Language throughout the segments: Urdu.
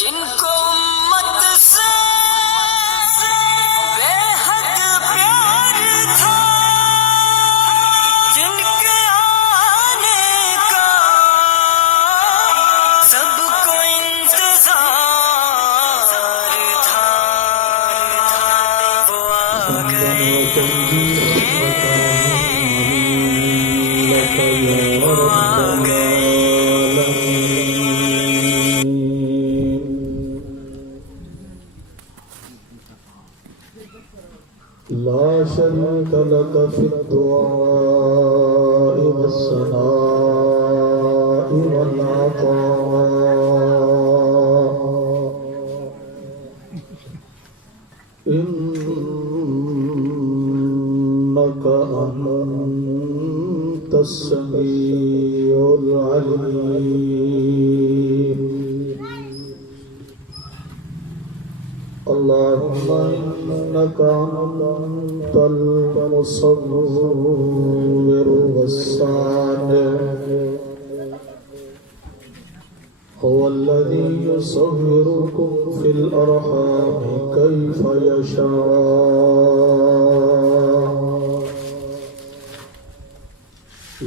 جن کو امت سے بے حد پیار تھا، جن کے آنے کا سب کو انتظار تھا، وہ آ گئے، وہ آ گئے۔ لا شريك لك في الدعاء والثناء والعطاء، إنك أنت السميع العليم. اللهم إنك أنت المصور والصانع، هو الذي يصوركم في الأرحام كيف يشاء،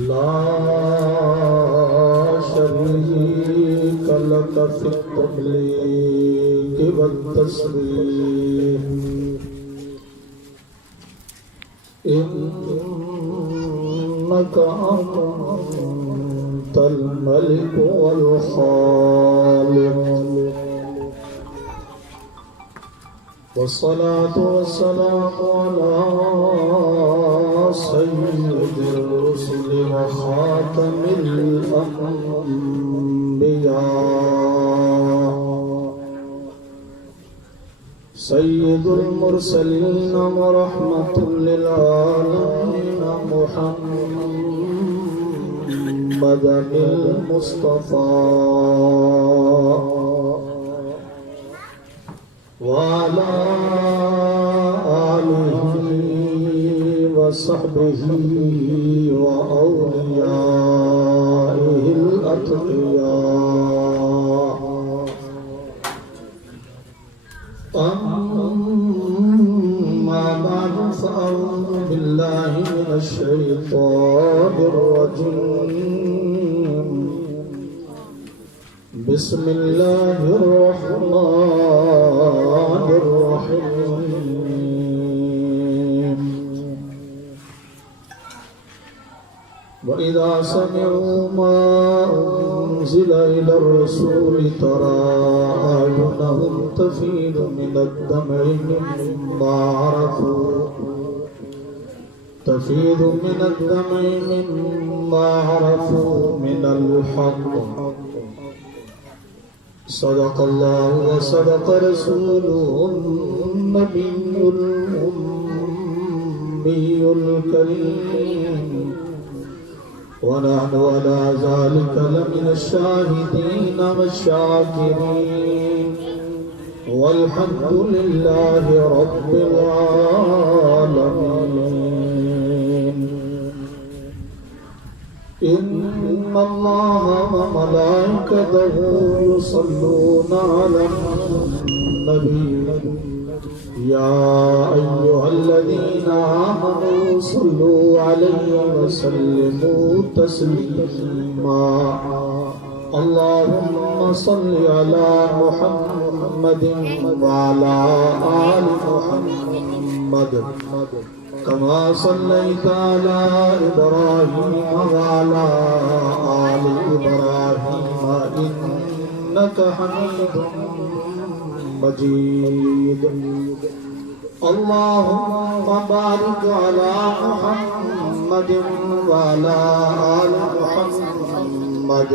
لا شريك لك في التمليك والتصريف، إنك أنت الملك والخالق. والصلاة والسلام على سيد الرسل وخاتم الأنبياء، سيد المرسلين ورحمة للعالمين، محمد المصطفى وعلى آله وصحبه وأوليائه الأتقياء. أما بعد، فأعوذ بالله من الشيطان الرجيم. بسم الله الرحمن الرحيم. وإذا سمعوا ما أنزل إلى الرسول ترى أعينهم تفيض من الدمع مما عرفوا من الحق. صدق الله وصدق رسوله النبي الأمي الكريم، ونحن على ذلك لمن الشاهدين والشاكرين، والحمد لله رب العالمين. إن الله وملائكته يصلون على النبي، يا أيها الذين آمنوا صلوا عليه وسلموا تسليما. اللهم صل على محمد وعلى آل محمد، كما صليت على إبراهيم وعلى آل إبراهيم إنك حميد مجيد. اللهم بارك على محمد وعلى آل محمد،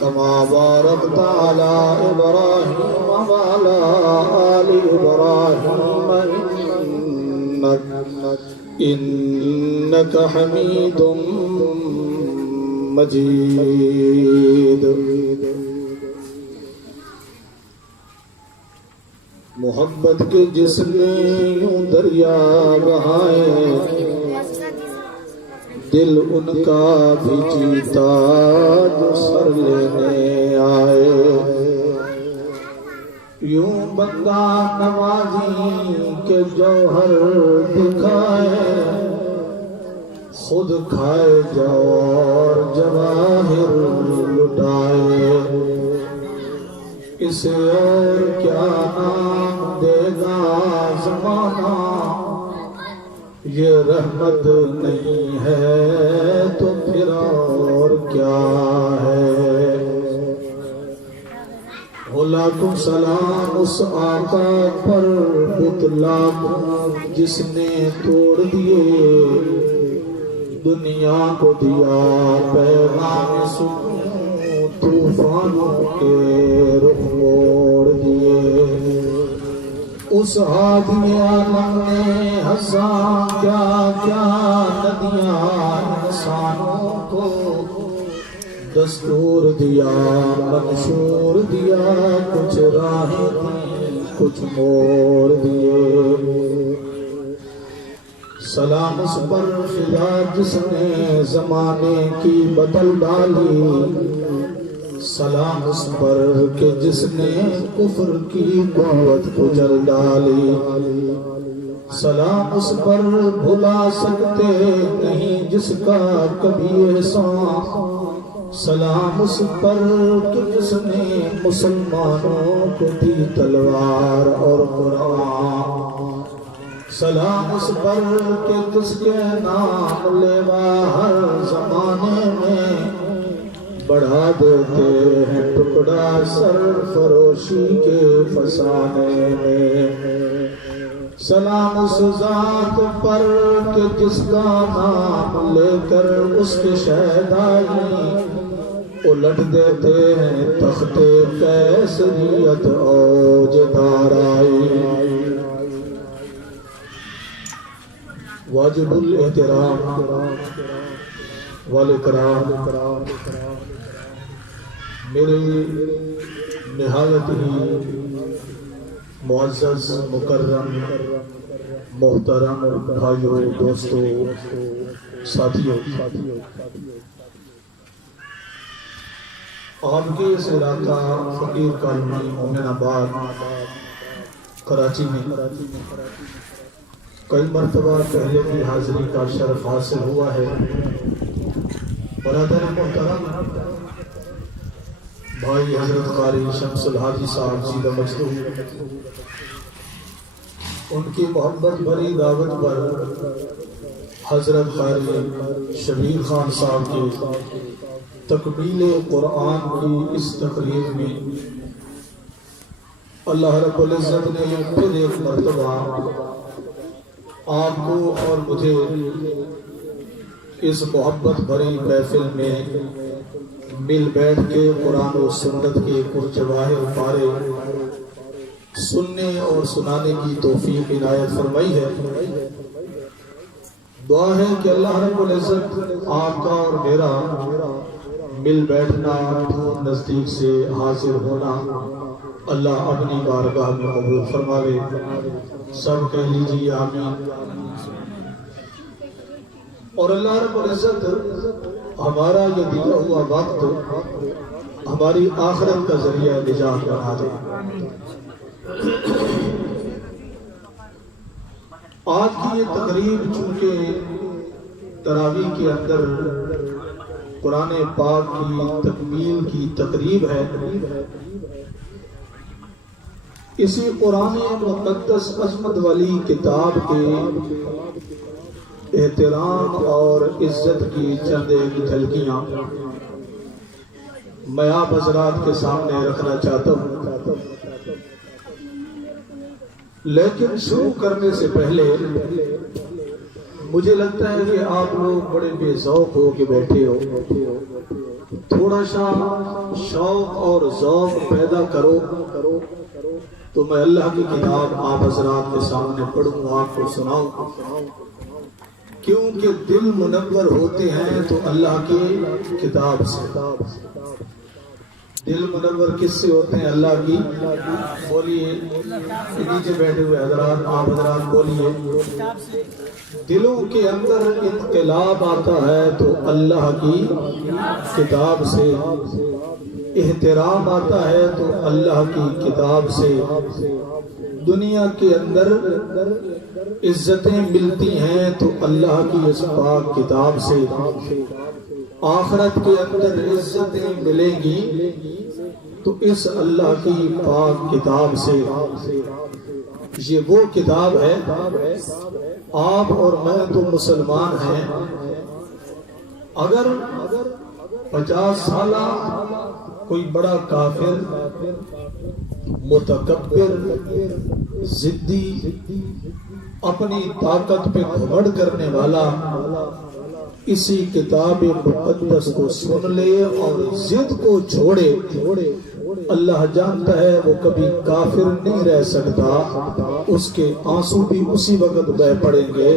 كما باركت على إبراهيم وعلى آل إبراهيم إنك حميد مجيد. محبت کے جس نے یوں دریا بہائے، دل ان کا بھی جیتا جو سر لینے آئے. بندہ نوازی کے جوہر دکھائے، خود کھائے جاؤ اور جواہر لٹائے، اسے اور کیا نام دے گا زمانہ، یہ رحمت نہیں ہے تو پھر اور کیا ہے۔ لاکھوں سلام اس آقا پر لاکھوں جس نے توڑ دیے، دنیا کو دیا پیغام سکون، طوفانوں کے رخ موڑ دیے۔ اس ہادی عالم نے ہزار کیا کیا ندیاں انسانوں کو دستور دیا، منشور دیا، کچھ راہیں دی کچھ موڑ دیے۔ سلام اس پر فدا جس نے زمانے کی بدل ڈالی، سلام اس پر کہ جس نے کفر کی قوت کچل ڈالی، سلام اس پر بھلا سکتے نہیں جس کا کبھی احسان، سلام اس پر کہ جس نے مسلمانوں کو دی تلوار اور قرآن، سلام اس پر کہ جس کے نام لیوا ہر زمانے میں بڑھا دیتے ہیں ٹکڑا سر فروشی کے فسانے میں، سلام اس ذات پر کہ جس کا نام لے کر اس کے شہدائی الٹ دیتے ہیں تخت قیصریت اوج دارائی۔ واجب الاحترام والاکرام میرے نہایت ہی معزز مکرم محترم بھائیوں، دوستوں، ساتھیوں، آپ کے اس علاقہ فقیر کالونی مومن آباد کراچی میں کئی مرتبہ پہلے کی حاضری کا شرف حاصل ہوا ہے۔ برادر محترم بھائی حضرت قاری شمس الحادی صاحب سیدہ مجدو، ان کی محبت بھری دعوت پر حضرت قاری شبیر خان صاحب کی تکمیل قرآن کی اس تقریب میں اللہ رب العزت نے پھر ایک مرتبہ آپ کو اور مجھے اس محبت بھری محفل میں مل بیٹھ کے قرآن و سنت کے پرجواہر پارے سننے اور سنانے کی توفیق عنایت فرمائی ہے۔ دعا ہے کہ اللہ رب العزت آپ کا اور میرا مل بیٹھنا، دور نزدیک سے حاضر ہونا اللہ اپنی بارگاہ میں قبول فرما لے۔ سب کہہ لیجیے آمین۔ اور اللہ رب العزت ہمارا یہ دیا ہوا وقت ہماری آخرت کا ذریعہ نجات بنا دے۔ آج کی یہ تقریب چونکہ تراویح کے اندر قرآن پاک کی تکمیل کی تقریب ہے، اسی قرآن مقدس عظمت والی کتاب کے احترام اور عزت کی چند ایک جھلکیاں میں آپ حضرات کے سامنے رکھنا چاہتا ہوں۔ لیکن شروع کرنے سے پہلے مجھے لگتا ہے کہ آپ لوگ بڑے بے ذوق ہو کے بیٹھے ہو، تھوڑا سا شوق اور ذوق پیدا کرو تو میں اللہ کی کتاب آپ حضرات کے سامنے پڑھوں، آپ کو سناؤں، کیونکہ دل منور ہوتے ہیں تو اللہ کی کتاب سے۔ دل منور کس سے ہوتے ہیں؟ اللہ کی۔ بولیے نیچے بیٹھے ہوئے حضرات، آپ حضرات بولیے، دلوں کے اندر انقلاب آتا ہے تو اللہ کی کتاب سے۔ احترام آتا ہے تو اللہ کی کتاب سے، دنیا کے اندر عزتیں ملتی ہیں تو اللہ کی اس پاک کتاب سے، آخرت کے اندر عزتیں ملیں گی تو اس اللہ کی پاک کتاب سے۔ یہ وہ کتاب ہے، آپ اور میں تو مسلمان ہیں، اگر 50 سالہ کوئی بڑا کافر، متکبر، ضدی، اپنی طاقت پہ گھمنڈ کرنے والا اسی کتاب مقدس کو سن لے اور ضد کو چھوڑے، اللہ جانتا ہے وہ کبھی کافر نہیں رہ سکتا، اس کے آنسو بھی اسی وقت بہہ پڑیں گے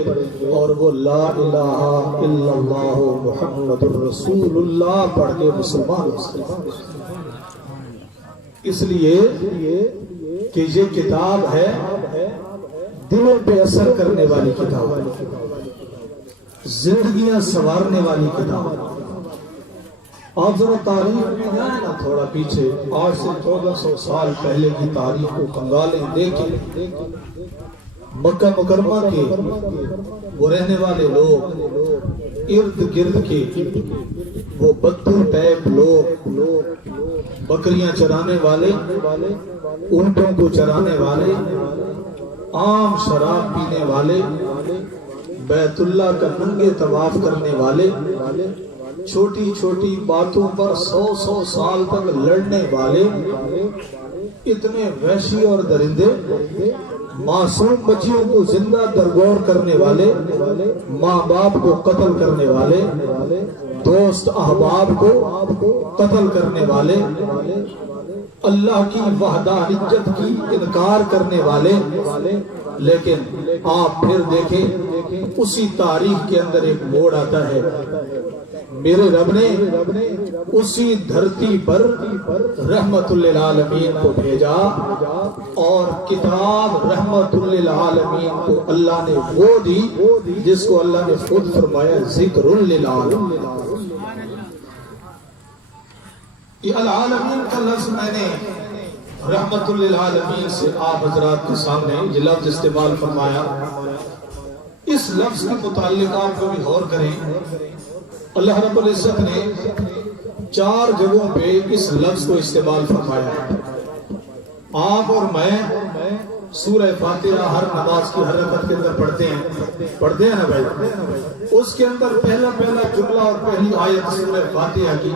اور وہ لا الہ الا اللہ محمد الرسول اللہ پڑھ کے مسلمان ہو سکتے۔ اس لیے کہ یہ کتاب ہے دلوں پہ اثر کرنے والی کتاب، زندگیاں سنوارنے والی کتاب۔ آپ ذرا تاریخ میں جائیں نا تھوڑا پیچھے، آج سے 1400 سال پہلے کی تاریخ کو کنگالیں دیکھیں، مکہ مکرمہ کے وہ رہنے والے لوگ، ارد گرد کے وہ بدو ٹائپ لوگ، بکریاں چرانے والے، اونٹوں کو چرانے والے، عام شراب پینے والے، بیت اللہ کا ننگے طواف کرنے والے، چھوٹی چھوٹی باتوں پر 100 سال تک لڑنے والے، اتنے وحشی اور درندے، معصوم بچیوں کو زندہ درگور کرنے والے، ماں باپ کو قتل کرنے والے، دوست احباب کو قتل کرنے والے، اللہ کی وحدانیت کی انکار کرنے والے، لیکن آپ پھر دیکھیں اسی تاریخ کے اندر ایک موڑ آتا ہے، میرے رب نے اسی دھرتی پر رحمت للعالمین کو بھیجا، اور کتاب رحمت للعالمین کو اللہ نے وہ دی جس کو اللہ نے خود فرمایا ذکر للعالمین۔ یہ العالمین کا لفظ میں نے رحمت للعالمین سے آپ حضرات کے سامنے یہ لفظ استعمال فرمایا، اس لفظ کے متعلق آپ کو بھی غور کریں۔ اللہ رب العزت نے 4 جگہوں پہ اس لفظ کو استعمال فرمایا۔ آپ اور میں سورہ فاتحہ ہر نماز کی ہر رکعت کے اندر پڑھتے ہیں نا بھائی، اس کے اندر پہلا جملہ اور پہلی آیت سورہ فاتحہ کی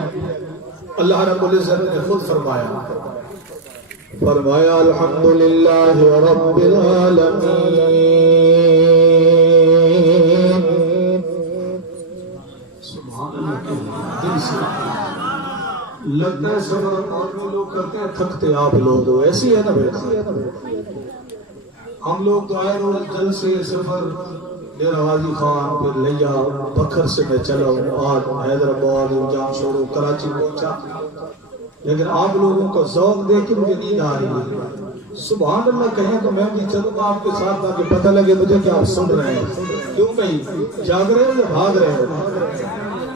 اللہ رب العزت نے خود فرمایا الحمدللہ رب العالمین۔ دل سے لگتا ہے سفر آدمی لوگ کرتے ہیں، تھکتے آپ لوگ ہو، ایسی ہے نا بیٹا، ہم لوگ تو آئے روز جل سے سفر ڈیرہ غازی خان، پھر لیا بکھر سے میں چلا ہوں، آج حیدرآباد جام چھوڑو کراچی پہنچا، لیکن آپ لوگوں کا ذوق دیکھ کے مجھے نیند آ رہی ہے۔ سبحان اللہ کہیں تو میں بھی چلوں گا آپ کے ساتھ تاکہ پتہ لگے مجھے کہ آپ سن رہے ہیں، کیوں کہیں جاگ رہے ہو یا بھاگ رہے ہو؟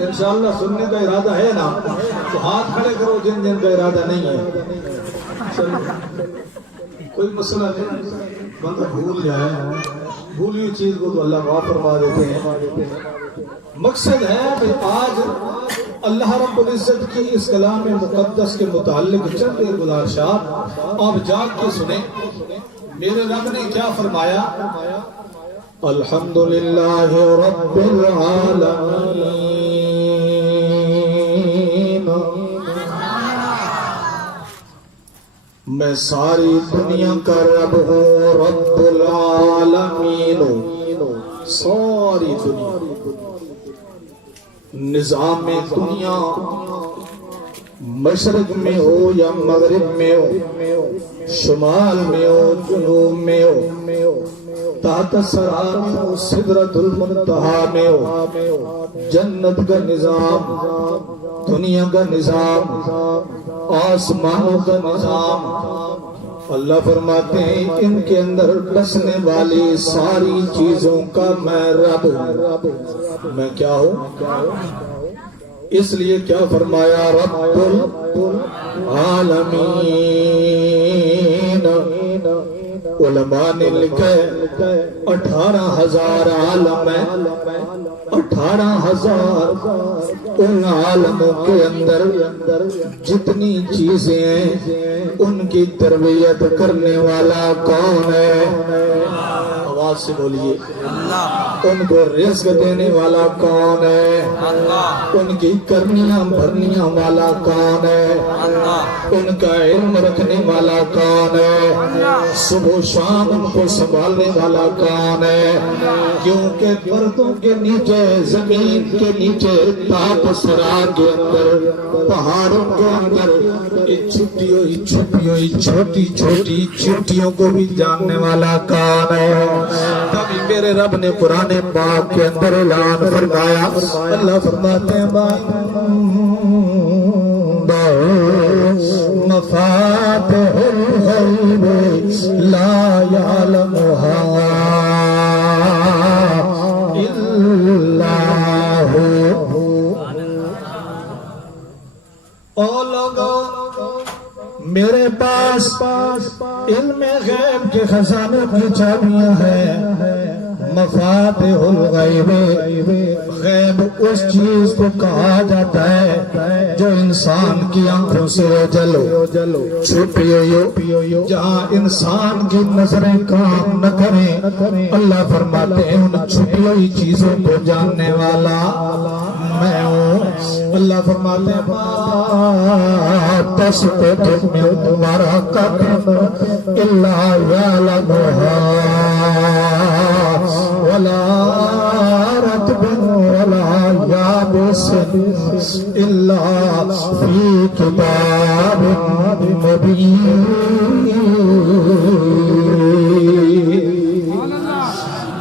انشاءاللہ سننے کا ارادہ ہے نا تو ہاتھ کھڑے کرو جن جن کا ارادہ نہیں ہے، کوئی مسئلہ نہیں، بندہ بھول جائے، بھولی ہوئی چیز کو تو اللہ معاف فرما دیتے ہیں۔ مقصد ہے کہ آج اللہ رب العزت کی اس کلام مقدس کے متعلق چند گزارشات آپ جاگ کے سنیں۔ میرے رب نے کیا فرمایا؟ الحمدللہ رب العالمین، میں ساری دنیا کا رب ہوں، رب العالمین، ساری دنیا، نظام دنیا مشرق میں ہو یا مغرب میں ہو، شمال میں ہو جنوب میں ہو، تحت الثری میں ہو سدرۃ المنتہا میں ہو، جنت کا نظام، دنیا کا نظام، آسمانوں کا نظام، اللہ فرماتے ہیں ان کے اندر بسنے والی ساری چیزوں کا میں رب ہوں۔ میں کیا ہوں؟ اس لیے کیا فرمایا رب العالمین علماء نے لکھا ہے 18,000 عالم ہے 18,000 ان عالموں کے اندر جتنی چیزیں ہیں ان کی تربیت کرنے والا کون ہے آواز سے بولیے ان کو رزق دینے والا کون ہے ان کی کرنیاں بھرنیاں والا کون ہے ان کا علم رکھنے والا کون ہے صبح و شام ان کو سنبھالنے والا کون ہے کیونکہ پردوں کے نیچے زمین کے نیچے تاپ سرا کے اندر پہاڑوں کے اندر چھپی ہوئی چھوٹی چھوٹی چیٹیوں کو بھی جاننے والا کون ہے تبھی میرے رب نے قرآن پاک کے اندر اعلان فرمایا اللہ فرماتے ہیں مفاتح الغیب لا یعلمها الا هو او لوگو میرے پاس علم غیب کے خزانے کی چابیاں ہیں مفاتح الغیب غیب اس چیز کو کہا جاتا ہے جو انسان کی آنکھوں سے چھپی ہوئی جہاں انسان کی نظریں کام نہ کریں اللہ فرماتے ہیں ان چھپی ہوئی چیزوں کو جاننے والا میں ہوں اللہ فرماتے ہیں تسقط من ورقة إلا يعلمها ولا رطب ولا يابس إلا في كتاب مبين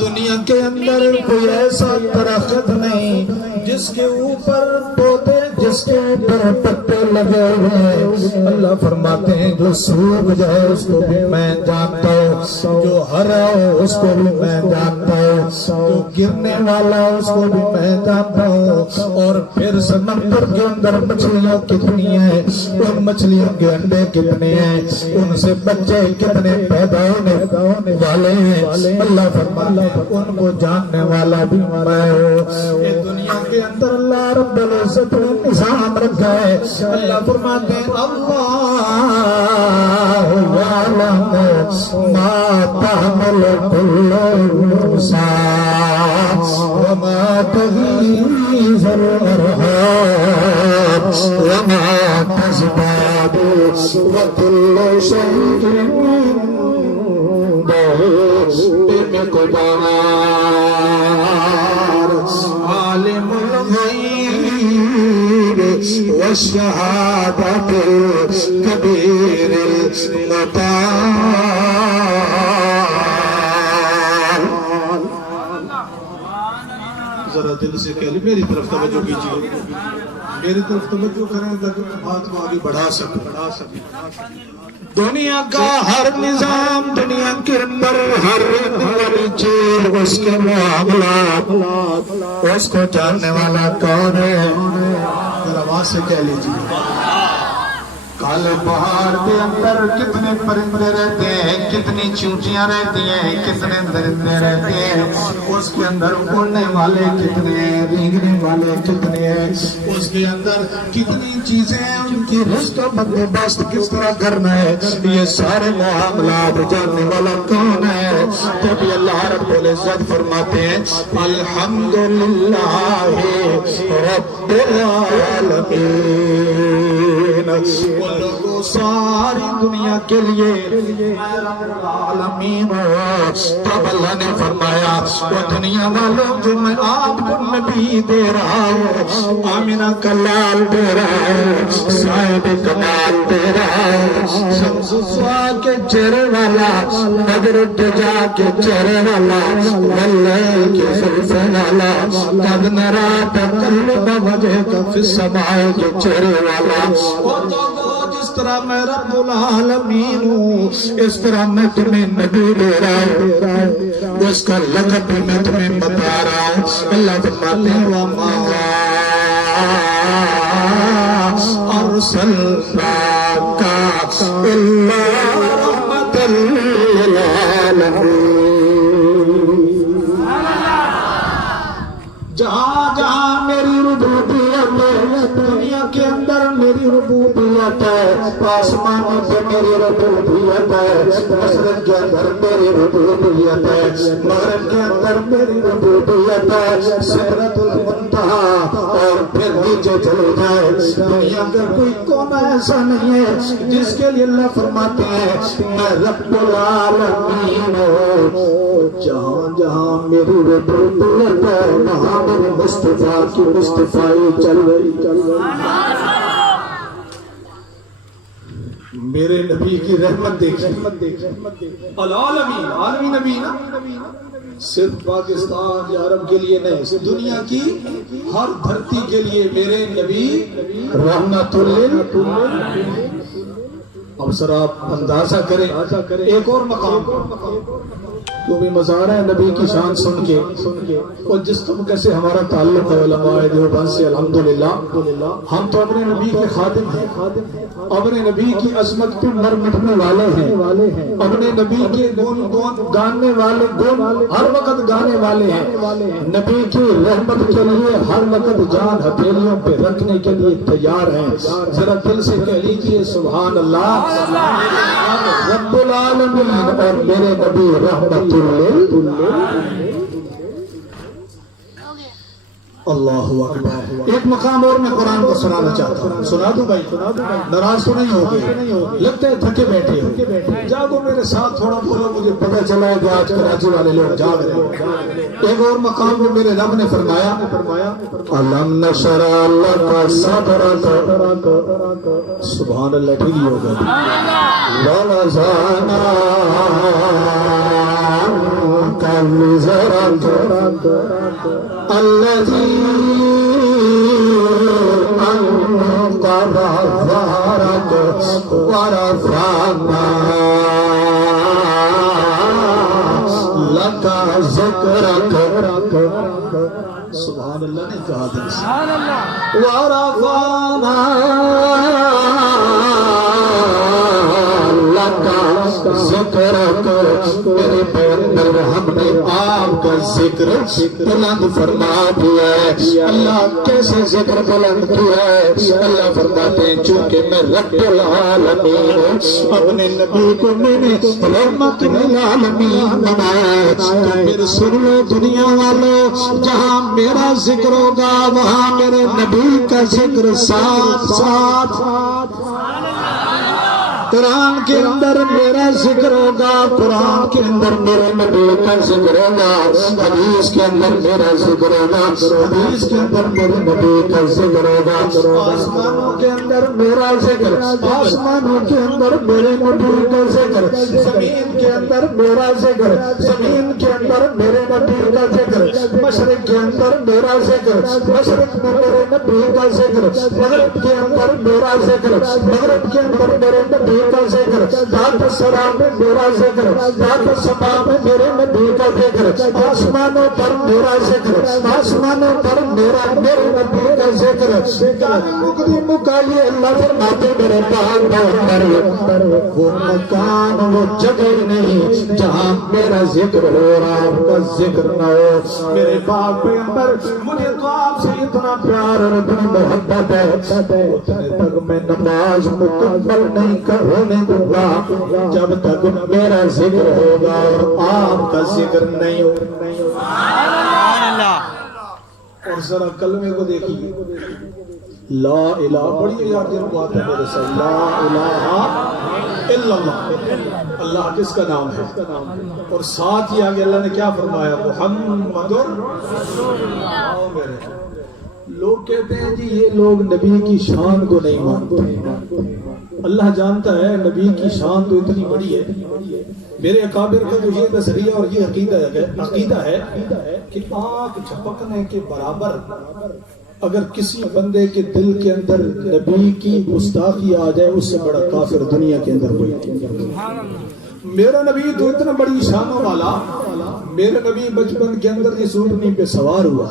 دنیا کے اندر کوئی ایسا درخت نہیں جس کے اوپر پودے جس کے اوپر پتے لگے ہوئے اللہ فرماتے ہیں جو سوکھ جائے اس کو بھی میں جانتا ہوں جو ہرا ہو اس کو بھی میں جانتا ہوں جو گرنے والا اس کو بھی میں جانتا ہوں اور پھر سمندر کے اندر مچھلیاں کتنی ہیں ان مچھلیوں کے انڈے کتنے ہیں ان سے بچے کتنے پیدا ہونے والے ہیں اللہ فرماتا ہے ان کو جاننے والا بھی میں ہوں یہ دنیا کے اندر اللہ رب العزت نے نظام رکھا ہے اللہ فرماتے ہیں اللہ یعلم ما تحمل كل انثى وما تغيظ الارحام وما تزداد وكل شيء بمقدار عالم الغيب والشهادة الكبير المتعال ذرا دل سے کہہ لیں میری طرف توجہ کیجیے میری طرف توجہ کریں تاکہ بات کو آگے بڑھا سکیں دنیا کا ہر نظام دنیا کے اندر ہر چیز اس کے معاملات اس کو جاننے والا کون ہے آواز سے کہہ لیجیے کالے پہاڑ کے اندر کتنے پرندے رہتے ہیں کتنی چونٹیاں رہتی ہیں کتنے درندے رہتے ہیں اس کے اندر اڑنے والے کتنے ہیں رینگنے والے کتنے ہیں اس کے اندر کتنی چیزیں ہیں ان کی رزق و بندوبست کس طرح کرنا ہے یہ سارے معاملات جاننے والا کون ہے تبھی اللہ رب العزت فرماتے ہیں الحمدللہ رب العالمین وہ لوگوں ساری دنیا کے لیے عالمین تب اللہ نے فرمایا وہ دنیا والوں جو میں آپ کو نبی دے رہا ہوں آمینہ کا لال دے رہا ہوں صاحب کمال دے رہا ہوں شمس سوا کے چہرے والا بدر الدجا کے چہرے والا واللیل کے زلفے والا قد نرا تقلب وجهك فی السماء کے چہرے والا جس طرح میں رب العالمین ہوں اس طرح میں تمہیں نبی دے رہا ہوں اس کا لقب بھی میں تمہیں بتا رہا ہوں اللہ فرماتے ہیں وَمَا أرسلناك إلا رحمة للعالمين. جہاں جہاں میری ربوبیت ہے دنیا کے اندر میری ربوبیت ہے، آسمانوں پہ میری ربوبیت ہے، مشرق کے اندر میری ربوبیت ہے، مغرب کے اندر میری ربوبیت ہے، سدرۃ المنتہا اور پھر نیچے چلے جائے دنیا کا کوئی کونا ایسا نہیں ہے جس کے لیے اللہ فرماتے ہیں میں رب العالمین ہوں. جہاں جہاں میری ربوبیت ہے وہاں میرے مصطفیٰ کی مصطفائی چل رہی. میرے نبی کی رحمت دیکھیں، العالمین عالمی نبی نا، صرف پاکستان یا عرب کے لیے نہیں، دنیا کی ہر دھرتی کے لیے میرے نبی رحمت للعالمین. اب سر آپ اندازہ کریں ایک اور مقام تو بھی مزار ہے نبی کی شان سن کے، اور جس طبقے سے ہمارا تعلق ہے علماء دیوبند سے الحمدللہ، ہم تو اپنے نبی کے خادم ہیں، اپنے نبی کی عظمت پہ مر مٹنے والے ہیں، اپنے نبی کے گون گانے والے گون ہر وقت گانے والے ہیں، نبی کی رحمت کے لیے ہر وقت جان ہتھیلیوں پہ رکھنے کے لیے تیار ہیں. ذرا دل سے کہہ لیجیے سبحان اللہ رب العالمین اور میرے نبی رحمت اللہ اکبر. ایک مقام اور میں قرآن کو سنانا چاہتا ہوں، سنا دوں بھائی؟ ناراض تو نہیں ہوگے؟ لگتا ہے تھکے بیٹھے ہو، جاگو میرے ساتھ تھوڑا بولو، مجھے پتہ چلا ہے کہ آج کراچی والے لوگ جاگ رہے ہیں. ایک اور مقام میں میرے رب نے فرمایا الم نشرح لک صدرک، سبحان اللہ ٹھیک ہوگا، ووضعنا وزرك الذي أنقض ظهرك ورفعنا لك ذكرك. سبحان اللہ نے کہا تھا ورفعنا لك ذکرک. میرے پیغمبر ہم نے آپ کا ذکر بلند فرما دیا ہے. اللہ کیسے ذکر بلند کیا ہے؟ اللہ فرماتے ہیں چونکہ میں رب العالمین ہوں، اپنے نبی کو میں نے رحمت للعالمین بنایا. تو پھر سن لو دنیا والوں، جہاں میرا ذکر ہوگا وہاں میرے نبی کا ذکر ساتھ ساتھ. قرآن کے اندر میرا ذکر ہوگا، قرآن کے اندر میرے نبی کا ذکر ہوگا، حدیث کے اندر میرا ذکر ہوگا، حدیث کے اندر میرے نبی کا ذکر ہوگا. آسمانوں کے اندر میرا ذکر، آسمانوں کے اندر میرے نبی کا ذکر، زمین کے اندر میرا ذکر، زمین کے اندر میرے نبی کا ذکر، مشرق کے اندر میرا ذکر، مشرق میں میرے نبی کا ذکر، مغرب کے اندر میرا ذکر، مغرب کے اندر میرے نبی کا ذکر، ذات السلام میں میرا ذکر، ذات السما میں میرے نبی کا ذکر، آسمانوں پر میرا ذکر، آسمانوں پر میرے نبی کا ذکر. مقدم مکائیے اللہ فرماتے میرے پاک پیغمبر وہ مکان وہ جگہ نہیں جہاں میرا ذکر ہو اور آپ کا ذکر نہ ہو. میرے پاک پیغمبر مجھے تو آپ سے اتنا پیار اور اتنی محبت ہے اتنے تک میں نماز مکمل نہیں ہونے دوں گا جب تک میرا ذکر ہوگا اور آپ کا ذکر نہیں ہوگا. اور ذرا کلمے کو دیکھیے لا الہ، بڑی یاد جن کو آتا ہے میرے سے لا الہ الا اللہ. اللہ کس کا نام ہے؟ اور ساتھ ہی آگے اللہ نے کیا فرمایا محمد رسول اللہ. لوگ کہتے ہیں جی یہ لوگ نبی کی شان کو نہیں مانتے. اللہ جانتا ہے نبی کی شان تو اتنی بڑی ہے. میرے اکابر کا جو یہ نظریہ اور یہ عقیدہ ہے کہ آنکھ جھپکنے کے برابر اگر کسی بندے کے دل کے اندر نبی کی گستاخی آ جائے اس سے بڑا کافر دنیا کے اندر کوئی. میرا نبی تو اتنا بڑی شانوں والا میرے نبی بچپن کے اندر اس اونٹنی پہ سوار ہوا،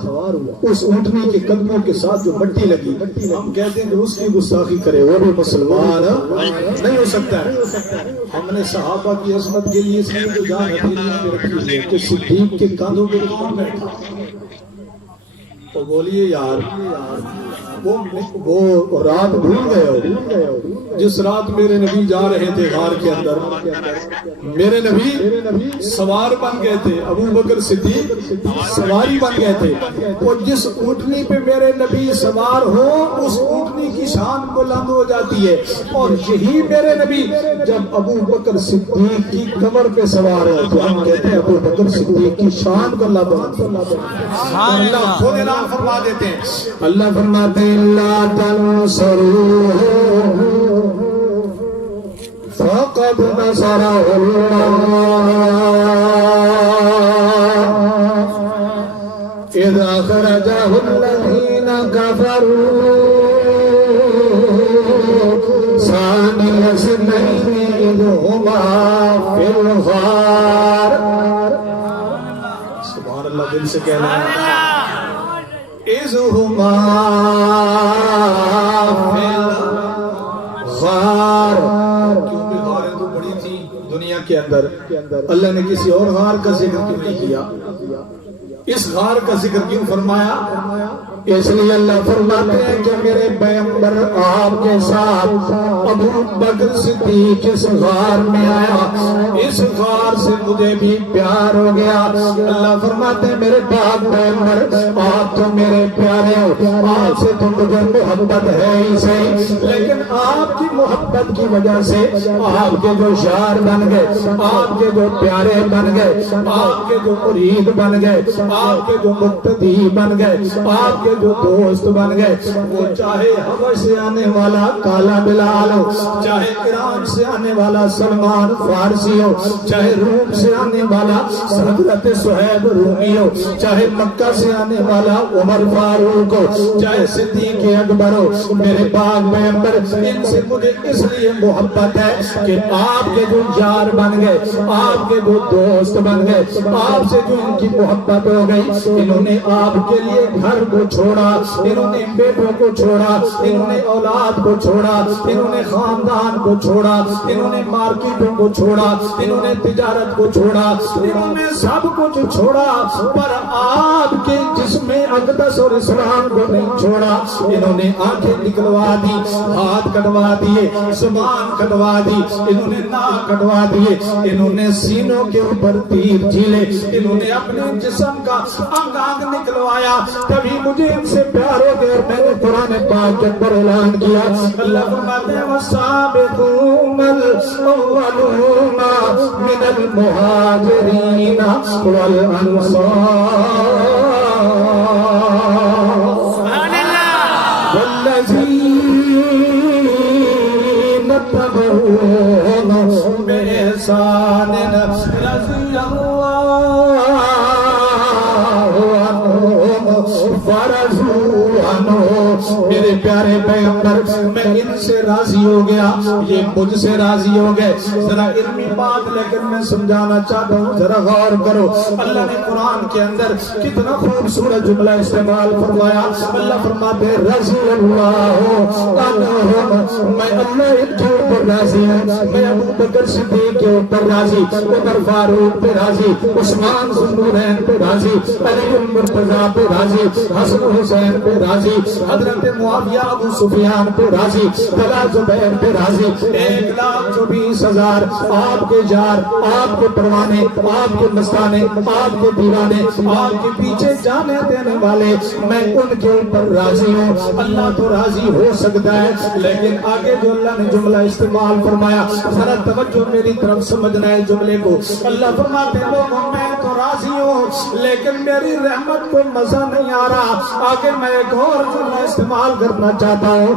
اس اونٹنی کے قدموں کے ساتھ جو مٹی لگی، ہم کہتے ہیں کہ اس کی گستاخی کرے وہ بھی مسلمان نہیں ہو سکتا ہے۔ ہم نے صحابہ کی عظمت کے لیے اس لیے جو جان ہتھیلیوں میں رکھی ہے کہ صدیق کے کاندھوں پہ کون بیٹھا؟ تو بولیے یار وہ رات بھول گئے ہو جس رات میرے نبی جا رہے تھے غار کے اندر، میرے نبی سوار بن گئے تھے، ابو بکر صدیق سواری بن گئے تھے، اور جس اونٹنی پہ میرے نبی سوار ہو اس اونٹنی کی شان بلند ہو جاتی ہے، اور یہی میرے نبی جب ابو بکر صدیق کی کمر پہ سوار ہو تو ہم کہتے ہیں ابو بکر صدیق کی شان کو اللہ بلند اللہ خود اعلان فرما دیتے ہیں۔ اللہ فرماتے ہیں لا تنصروه فقد نصره الله إذ أخرجه الذين كفروا ثاني اثنين إذ هما في الغار۔ سبحان اللہ، دل سے کہنا ہے اذ هما فی الغار، کیونکہ غاریں تو بڑی تھی دنیا کے اندر، اللہ نے کسی اور غار کا ذکر کیوں نہیں کیا؟ اس غار کا ذکر کیوں فرمایا؟ اس لیے اللہ فرماتے ہیں کہ میرے پیغمبر آپ کے ساتھ ابو بکر صدیق اس غار میں آیا، اس غار سے مجھے بھی پیار ہو گیا۔ اللہ فرماتے ہیں میرے پاک پیغمبر آپ تو میرے پیارے ہو، آپ سے تو مجھے محبت ہے ہی صحیح، لیکن آپ کی محبت کی وجہ سے آپ کے جو شار بن گئے، آپ کے جو پیارے بن گئے، آپ کے جو مرید بن گئے، آپ کے جو مقتدی بن گئے، آپ کے جو دوست بن گئے، وہ چاہے حبش سے آنے والا کالا بلال ہو، چاہے ایران سے آنے والا سلمان فارسی ہو، چاہے روم سے آنے والا حضرت صہیب رومی ہو، چاہے مکہ سے آنے والا عمر فاروق ہو، چاہے صدیق اکبر ہو، میرے پاک پیغمبر ان سے مجھے اس لیے محبت ہے کہ آپ کے جو یار بن گئے، آپ کے جو دوست بن گئے، آپ سے جو ان کی محبت ہو گئی، انہوں نے آپ کے لیے گھر کو چھوڑا، انہوں نے بیٹوں کو چھوڑا، انہوں نے اولاد کو چھوڑا، انہوں نے خاندان کو چھوڑا، انہوں نے مارکیٹوں کو چھوڑا، انہوں نے تجارت کو چھوڑا، انہوں نے سب کچھ چھوڑا، پر آپ کے جسم اقدس اور اسلام کو نہیں چھوڑا۔ انہوں نے آنکھیں نکلوا دی، ہاتھ کٹوا دیے، زبان کٹوا دی، انہوں نے ناک کٹوا دیے، انہوں نے سینوں کے اوپر تیر جھیلے، انہوں نے اپنے جسم کا انگ انگ نکلوایا، تبھی مجھے ان سے پیار ہو گیا۔ میں نے قرآن پاک کے اندر اعلان کیا، اللہ فرماتے ہیں والسابقون الاولون من المہاجرین والانصار والذین اتبعوہم بإحسان رضی اللہ میرے پیارے پیغمبر میں ان سے راضی ہو گیا، یہ مجھ سے راضی ہو گئے۔ ذرا علمی بات لیکن میں سمجھانا چاہتا ہوں، ذرا غور کرو۔ اللہ نے قرآن کے اندر کتنا خوبصورت جملہ استعمال فرمایا۔ اللہ فرماتے ہیں رضی اللہ عنہم، میں اللہ ان کے اوپر راضی ہوں، میں ابو بکر صدیق کے اوپر راضی، عمر فاروق پہ راضی، عثمان ذو النورین پہ راضی، علی المرتضیٰ پہ راضی، حسن حسین پہ راضی، حضرت معاویہ ابو سفیان پہ راضی، طلحہ زبیر پہ راضی۔ 1,24,000 آپ کے یار، آپ کے پروانے، آپ کے مستانے، آپ کے دیوانے، آپ کے پیچھے جانے دینے والے، میں ان کے اوپر راضی ہوں۔ اللہ تو راضی ہو سکتا ہے، لیکن آگے جو اللہ نے جملہ استعمال فرمایا، ذرا توجہ میری طرف سمجھنا ہے جملے کو۔ اللہ فرماتے ہیں لوگوں میں تو راضی ہوں، لیکن میری رحمت کو مزہ نہیں آ رہا۔ آگے میں ایک اور جملہ استعمال کرنا چاہتا ہوں،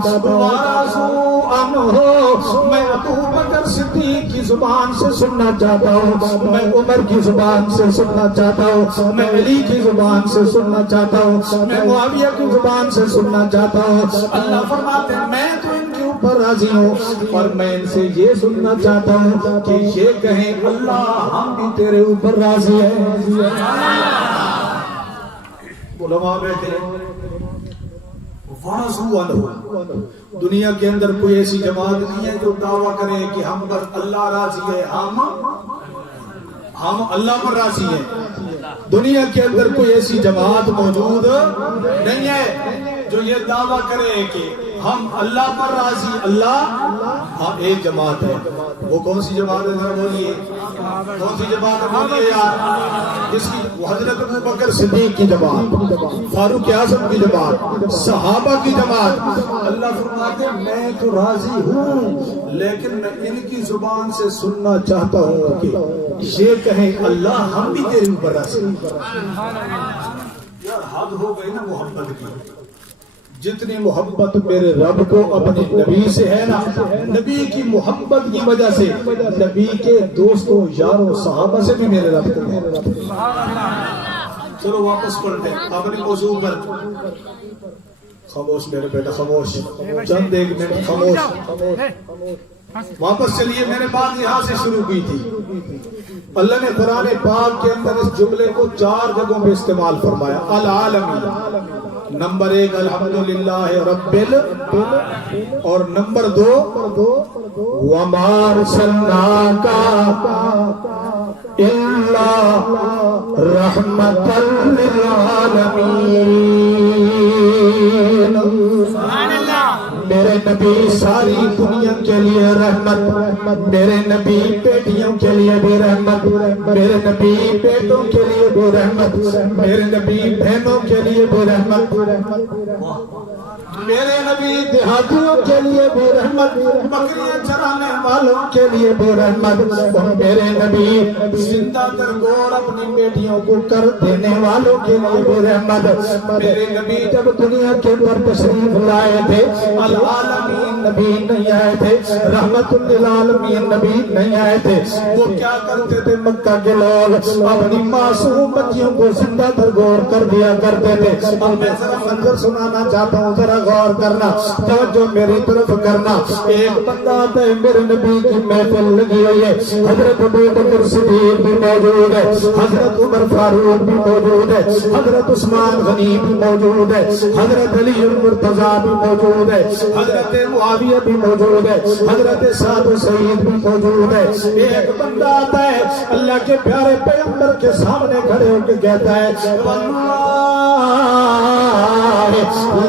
میں ابو بکر صدیق کی زبان سے سننا چاہتا ہوں، میں عمر کی زبان سے سننا چاہتا ہوں، میں علی کی زبان سے سننا چاہتا ہوں، میں معاویہ کی زبان سے سننا چاہتا ہوں۔ اللہ فرماتے ہیں میں تو ان کے پر راضی ہوں، اور میں ان سے یہ سننا چاہتا ہوں کہ یہ کہیں اللہ ہم بھی تیرے اوپر راضی ہیں۔ علماء بیٹھے دنیا کے اندر کوئی ایسی جماعت نہیں ہے جو دعویٰ کرے کہ ہم پر اللہ راضی ہے، ہم اللہ پر راضی ہیں۔ دنیا کے اندر کوئی ایسی جماعت موجود نہیں ہے جو یہ دعویٰ کرے کہ ہم اللہ پر راضی، اللہ ہاں ایک جماعت ہے۔ وہ کون سی جماعت ہے ذرا بولیے، کون سی جماعت ہے بولیے یار؟ جس کی حضرت ابوبکر صدیق کی جماعت، فاروق اعظم کی جماعت، صحابہ کی جماعت۔ اللہ فرماتے ہیں میں تو راضی ہوں لیکن میں ان کی زبان سے سننا چاہتا ہوں کہ یہ کہیں اللہ ہم بھی تیرے اوپر راضی ہیں۔ یار حد ہو گئی نا محبت کی، جتنی محبت میرے رب کو اپنے نبی سے ہے نا، نبی کی محبت کی وجہ سے نبی کے دوستوں یاروں صحابہ سے بھی میرے رب کو ہے۔ چلو واپس پڑھتے ہیں اپنے موضوع پر۔ خاموش میرے بیٹا خاموش، چند ایک منٹ خاموش، واپس چلیے۔ میں نے بات یہاں سے شروع کی تھی۔ اللہ نے قرآن پاک کے اندر اس جملے کو 4 جگہوں پہ استعمال فرمایا۔ العالمین، نمبر 1 الحمدللہ رب اور نمبر 2 وما ارسلناک الا رحمتا للعالمین۔ میرے نبی ساری دنیا کے لیے رحمت، میرے نبی بیٹیوں کے لیے بھی رحمت، میرے نبی بیٹوں کے لیے بھی رحمت، میرے نبی بہنوں کے لیے بھی رحمت، میرے نبی دیہاتیوں کے لیے بھی رحمت، بکریاں چرانے والوں کے لیے بھی رحمت، اور میرے نبی زندہ درگور اپنی بیٹیوں کو کر دینے والوں کے لیے بھی رحمت۔ میرے نبی جب دنیا کے اوپر تشریف لائے تھے العالمین نبی نہیں آئے تھے، رحمت للعالمین نبی نہیں آئے تھے۔ وہ کیا کرتے تھے؟ مکہ کے لوگ اپنی معصوم بچیوں کو زندہ درگور کر دیا کرتے تھے۔ اب میں ذرا منظر سنانا چاہتا ہوں، ذرا غور کرنا، توجہ میری طرف کرنا۔ ایک بندہ آتا ہے، میرے نبی کی محفل لگی ہوئی ہے، حضرت ابوبکر صدیق بھی موجود ہے، حضرت عمر فاروق بھی موجود ہے، حضرت عثمان غنی بھی موجود ہے، حضرت علی المرتضیٰ بھی موجود ہے، حضرت معاویہ بھی موجود ہے، حضرت سعد و سعید بھی موجود ہے۔ ایک بندہ آتا ہے اللہ کے پیارے پیغمبر کے سامنے کھڑے ہو کے کہتا ہے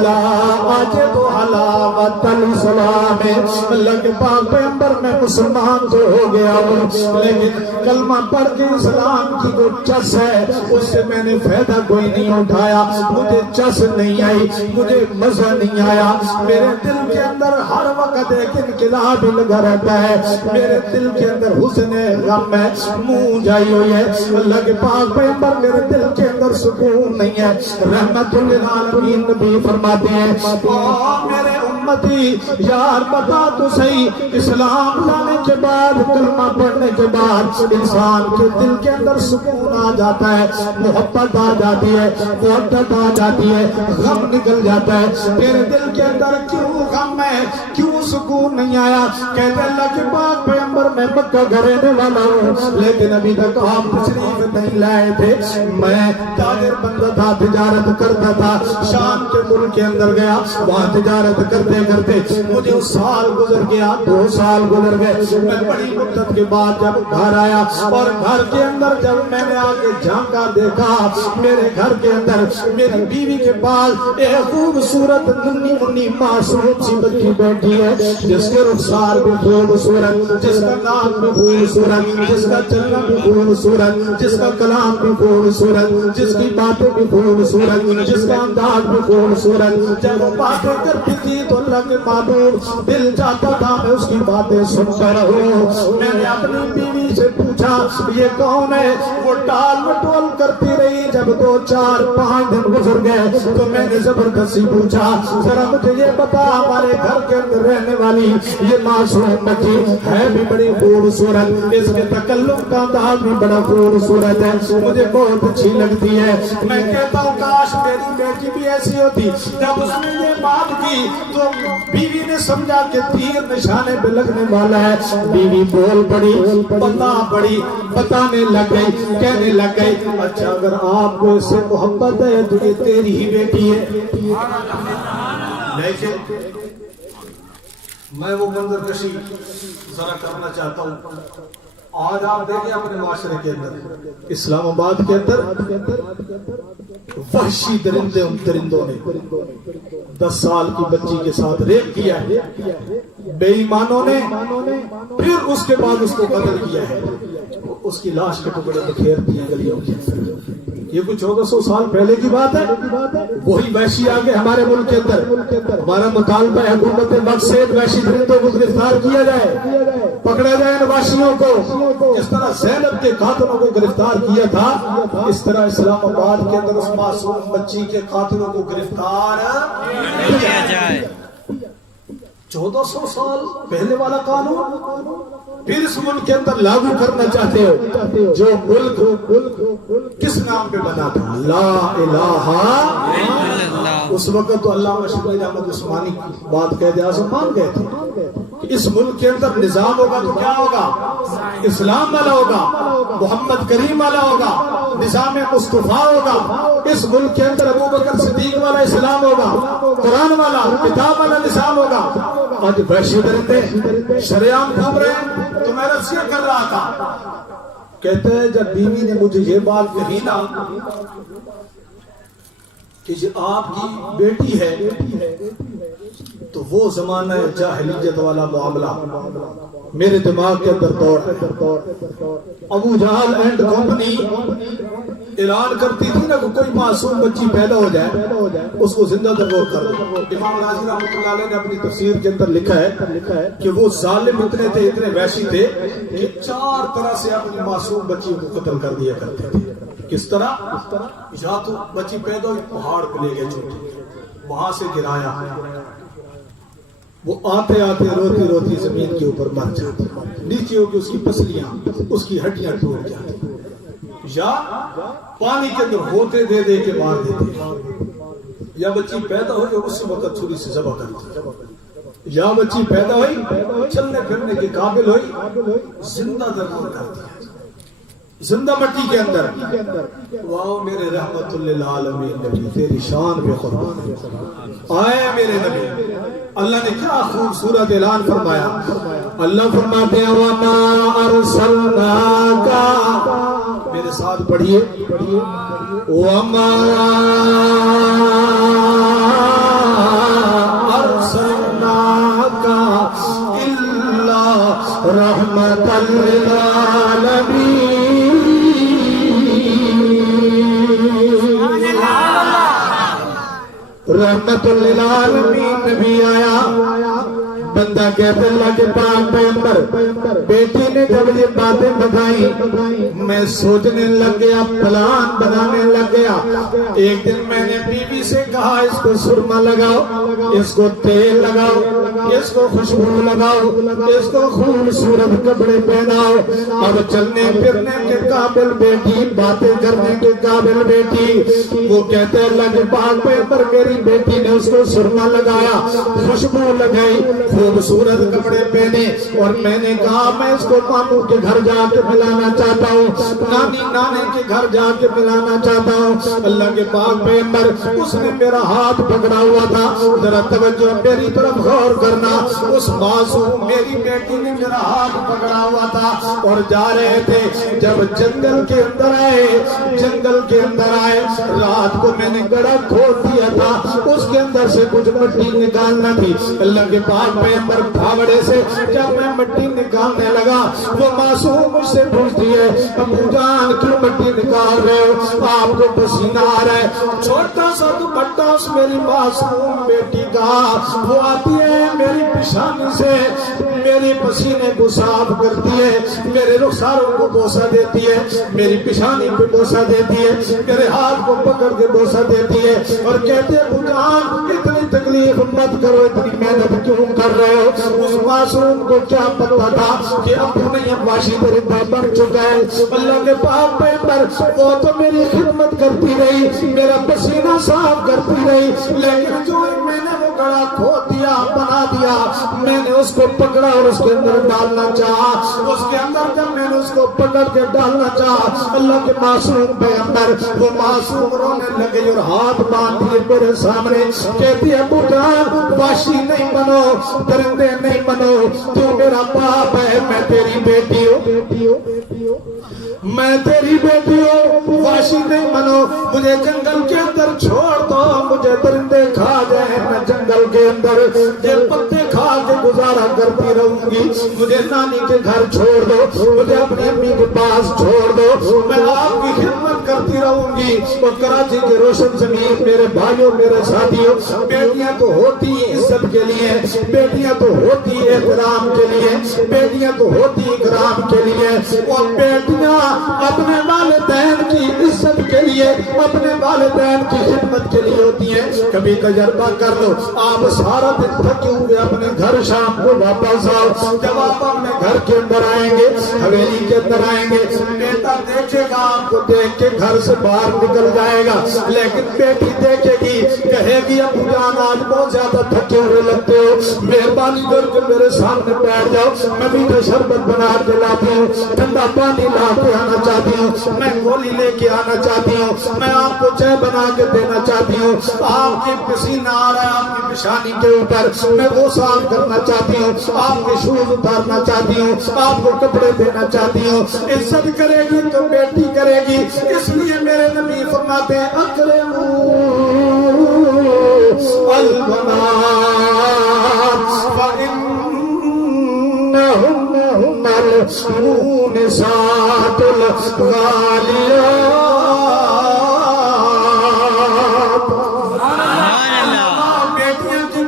لا اجد حلاوت الاسلام، اللہ کے پاک پیغمبر میں مسلمان تو ہو گیا ہوں لیکن کلمہ پڑھ کے اسلام کی جو چس ہے اس سے میں نے فائدہ کوئی نہیں اٹھایا، مجھے چس نہیں آئی، مجھے مزہ نہیں آیا، میرے دل کے اندر ہر وقت ایک انقلاب لگا رہتا ہے، میرے دل کے اندر حسن غم ہے، منہ جائی ہوئی ہے۔ اللہ کے پاک پیغمبر میرے دل کے اندر سکون نہیں ہے۔ رحمت للعالمین نبی فرماتے ہیں میرے امتی یار بتا تو صحیح، اسلام لانے کے بعد کلمہ پڑھنے کے بعد انسان کے دل کے اندر سکون آ جاتا ہے، محبت آ جاتی ہے، محبت آ جاتی ہے، غم نکل جاتا ہے۔ تیرے دل کے اندر کیوں غم ہے، کیوں سکون نہیں آیا؟ کہتے اللہ کے پاک پیغمبر میں مکہ کا رہنے والا ہوں لیکن ابھی تک آپ تشریف نہیں لائے تھے، میں تاجر بندہ تھا، تجارت کرتا تھا، شام کے ملک کے اندر گیا، وہاں تجارت کرتے کرتے مجھے سال گزر گیا، 2 سال گزر گئے، میں بڑی مدت کے بعد جب گھر آیا اور گھر کے اندر جب میں نے آگے جھانکا دیکھا، میرے گھر کے اندر میری بیوی کے پاس ایک خوبصورت ننھی منی معصوم سی بچی بیٹھی ہے، جس کے رخسار بھی خوبصورت، جس کا نام بھی خوبصورت، جس کا چلنا بھی خوبصورت، جس کا کلام بھی خوبصورت، جس کی باتیں بھی خوبصورت، جس کا انداز بھی خوبصورت۔ جب وہ باتیں کرتی تھی تو اللہ کے محبوب دل چاہتا تھا میں اس کی باتیں سنتا رہوں۔ میں نے اپنی بیوی سے پوچھا پوچھا یہ کون ہے؟ وہ ٹال مٹول کرتی رہی. جب 2 4 5 دن گزر گئے تو میں نے زبردستی پوچھا ذرا مجھے یہ بتا ہمارے گھر کے اندر رہنے والی یہ معصوم بچی ہے بھی بڑی خوبصورت, اس کے تکلم کا انداز بھی بڑا خوبصورت ہے, مجھے بہت اچھی لگتی ہے. میں کہتا ہوں کاش میری بیٹی بھی ایسی ہوتی. جب اس نے یہ بات کی تو بیوی نے سمجھا کہ تیر نشانے پہ لگنے والا ہے. بیوی بول پڑی, بتانے لگ گئی, کہنے لگ گئی اچھا اگر آپ کو اس سے محبت ہے تو یہ تیری ہی بیٹی ہے. لیکن میں وہ منظر کشی ذرا کرنا چاہتا ہوں. آج آپ دیکھیں اپنے معاشرے کے اندر, اسلام آباد کے اندر وحشی درندوں نے 10 سال کی بچی کے ساتھ ریپ کیا ہے, بے ایمانوں نے پھر اس کے بعد اس کو قتل کیا ہے, اس کی لاش کے ٹکڑے بکھیر دیے گلیوں کے اندر. یہ کوئی 1400 سال پہلے کی بات ہے. وہی وحشی آگے ہمارے ملک کے اندر. ہمارا مطالبہ ہے حکومت وقت سے وحشی درندوں کو گرفتار کیا جائے, پکڑا جائے ان وحشیوں کو. جس طرح زینب کے قاتلوں کو گرفتار کیا تھا اس طرح اسلام آباد کے اندر اس معصوم بچی کے قاتلوں کو گرفتار کیا جائے. 1400 سال پہلے والا قانون پھر اس ملک کے اندر لاگو کرنا چاہتے ہو. جو ملک کس نام پہ بنا تھا؟ لا الہ الا اللہ. اس وقت تو علامہ شبیر احمد عثمانی بات قائد اعظم مان گئے تھے. اس ملک کے اندر نظام ہوگا تو کیا ہوگا؟ اسلام والا ہوگا, محمد کریم والا ہوگا, نظام مصطفیٰ ہوگا. اس ملک کے اندر ابو بکر صدیق والا اسلام ہوگا, قرآن والا کتاب والا نظام ہوگا. آج وحشی درندے شریعام گھوم رہے ہیں. تو میں رضیہ کر رہا تھا, کہتے ہیں جب بیوی نے مجھے یہ بات کہی نا کہ یہ آپ کی بیٹی ہے تو وہ زمانہ جاہلیت والا معاملہ میرے دماغ کے اندر دوڑ ہے. ابو جہل اینڈ کمپنی اعلان کرتی تھی نا کہ کوئی معصوم بچی پیدا ہو جائے اس کو زندہ درگور کر دو. امام راضی رحمۃ اللہ علیہ نے اپنی تفسیر کے اندر لکھا ہے کہ وہ ظالم اتنے وحشی تھے کہ 4 طرح سے اپنی معصوم بچیوں کو قتل کر دیا کرتے تھے. کس طرح؟ یا تو بچی پیدا ہوئی پہاڑ پہ لے گئے چھوٹی, وہاں سے گرایا, وہ آتے آتے روتی روتی زمین کے اوپر مر جاتی, نیچے ہو کے اس کی پسلیاں اس کی ہڈیاں ٹوٹ جاتی, یا پانی کے اندر ہوتے دے دے کے مار دیتے, یا بچی پیدا ہوئی اور اسی وقت چھری سے ذبح کرتی, یا بچی پیدا ہوئی چلنے پھرنے کے قابل ہوئی زندہ درگور کر دیا زندہ مٹی کے اندر. واہ میرے رحمت للعالمین نبی تیری شان پہ قربان آئے میرے نبی. اللہ نے کیا خوبصورت اعلان فرمایا. اللہ فرماتے ہیں وَمَا أَرْسَلْنَاكَ, میرے ساتھ پڑھیے, وَمَا أَرْسَلْنَاكَ إِلَّا رَحْمَةً لِلْعَالَمِينَ. رحمت للعالمین نبی آیا. بندہ کہتے اللہ کے پاک پیغمبر بیٹی نے جب یہ باتیں بتائی میں سوچنے لگ گیا, پلان بنانے لگ گیا. ایک دن میں نے بیوی سے کہا اس کو سرما لگاؤ, اس کو تیل لگاؤ, اس کو خوشبو لگاؤ, اس کو خوبصورت کپڑے پہناؤ. اب چلنے پھرنے کے قابل بیٹی, باتیں کرنے کے قابل بیٹی. وہ کہتے اللہ کے پاک پیغمبر میری بیٹی نے اس کو سرما لگایا, خوشبو لگائی, خوبصورت کپڑے پہنے, اور میں نے کہا میں اس کو ماموں کے گھر جا کے ملانا چاہتا ہوں, نانی نانے کے گھر جا کے ملانا چاہتا ہوں. اللہ کے پاک پیغمبر اس نے میرا ہاتھ پکڑا ہوا تھا, ذرا توجہ میری طرف غور کرنا. اس معصوم میری بیٹی نے میرا ہاتھ پکڑا ہوا تھا اور جا رہے تھے. جب جنگل کے اندر آئے رات کو میں نے گڑھا کھود دیا تھا, اس کے اندر سے کچھ مٹی نکالنا تھی. اللہ کے پاک پیغمبر پر پھاوڑے سے جب میں مٹی نکالنے لگا وہ معصوم مجھ سے پوچھتی ہے ابو جان کیوں مٹی نکال رہے ہو آپ کو پسینہ آ رہا ہے چھوٹا سا دوپٹہ اس میری معصوم بیٹی کا وہ آتی ہے میری پیشانی سے میری پسینے کو صاف کرتی ہے میرے رخساروں کو بوسہ دیتی ہے میری پیشانی پہ بوسہ دیتی ہے میرے ہاتھ کو پکڑ کے بوسہ دیتی ہے اور کہتے ہیں ابو جان اتنی تکلیف مت کرو اتنی محنت کیوں کر رہے ہو اس معصوم کو کیا پتا تھا کہ اب نہیں واشی درندہ بن چکا ہے اللہ کے پاک پیغمبر وہ تو میری خدمت کرتی رہی میرا پسینہ صاف کرتی رہی لیکن جو میں نے وہ گڑا کھو دیا بنا دیا میں نے اس کو پکڑا اور اس کے اندر ڈالنا چاہا اس کے اندر جب میں نے اس کو پکڑ کے ڈالنا چاہا اللہ کے معصوم پیغمبر وہ معصوم رونے لگے اور ہاتھ باندھ دیے میرے سامنے کہتی ہے ابو جان واشی نہیں بنو درندے نہیں بنو تو میرا باپ ہے میں تیری بیٹی ہوں میں تیری بیٹی ہوں واشی نہیں بنو مجھے جنگل کے اندر چھوڑ دو مجھے درندے کھا جائیں میں جنگل کے اندر یہ پتے کھا کے گزارا کرتی رہوں گی مجھے نانی کے گھر چھوڑ دو مجھے اپنی امی کے پاس چھوڑ دو میں آپ کی خدمت کرتی رہوں گی اور کراچی کے روشن زمین میرے بھائیوں میرے ساتھیوں بیٹیاں تو ہوتی عزت کے لیے بیٹیاں تو ہوتی احترام کے لیے بیٹیاں تو ہوتی اکرام کے لیے اور بیٹیاں اپنے والدین کی عزت کے لیے اپنے والدین کی خدمت کے لیے ہوتی ہیں کبھی تجربہ کر لو آپ سارا دن تھکے ہوئے اپنے گھر شام کو واپس آؤ جب آپ اپنے گھر کے اندر آئیں گے حویلی کے اندر آئیں گے بیٹا دیکھے گا آپ کو دیکھ کے گھر سے باہر نکل جائے گا لیکن بیٹی دیکھے گی کہے گی ابو جان آج بہت زیادہ تھکے ہوئے لگتے ہو مہربانی کر کے میرے سامنے بیٹھ جاؤ میں میٹھا شربت بنا کے لاتی ہوں ٹھنڈا پانی لا کے آنا چاہتی ہوں میں گولی لے کے آنا چاہتی ہوں میں آپ کو چائے بنا کے دینا چاہتی ہوں آپ کی پسینہ آ رہا ہے آپ کی پیشانی کے اوپر میں وہ صاف کرنا چاہتی ہوں آپ کے شوز اتارنا چاہتی ہوں آپ کو کپڑے دینا چاہتی ہوں عزت کرے گی تو بیٹی کرے گی اس لیے میرے نبی فرماتے ہیں اکرموا البنات فإنهن المونسات الغاليات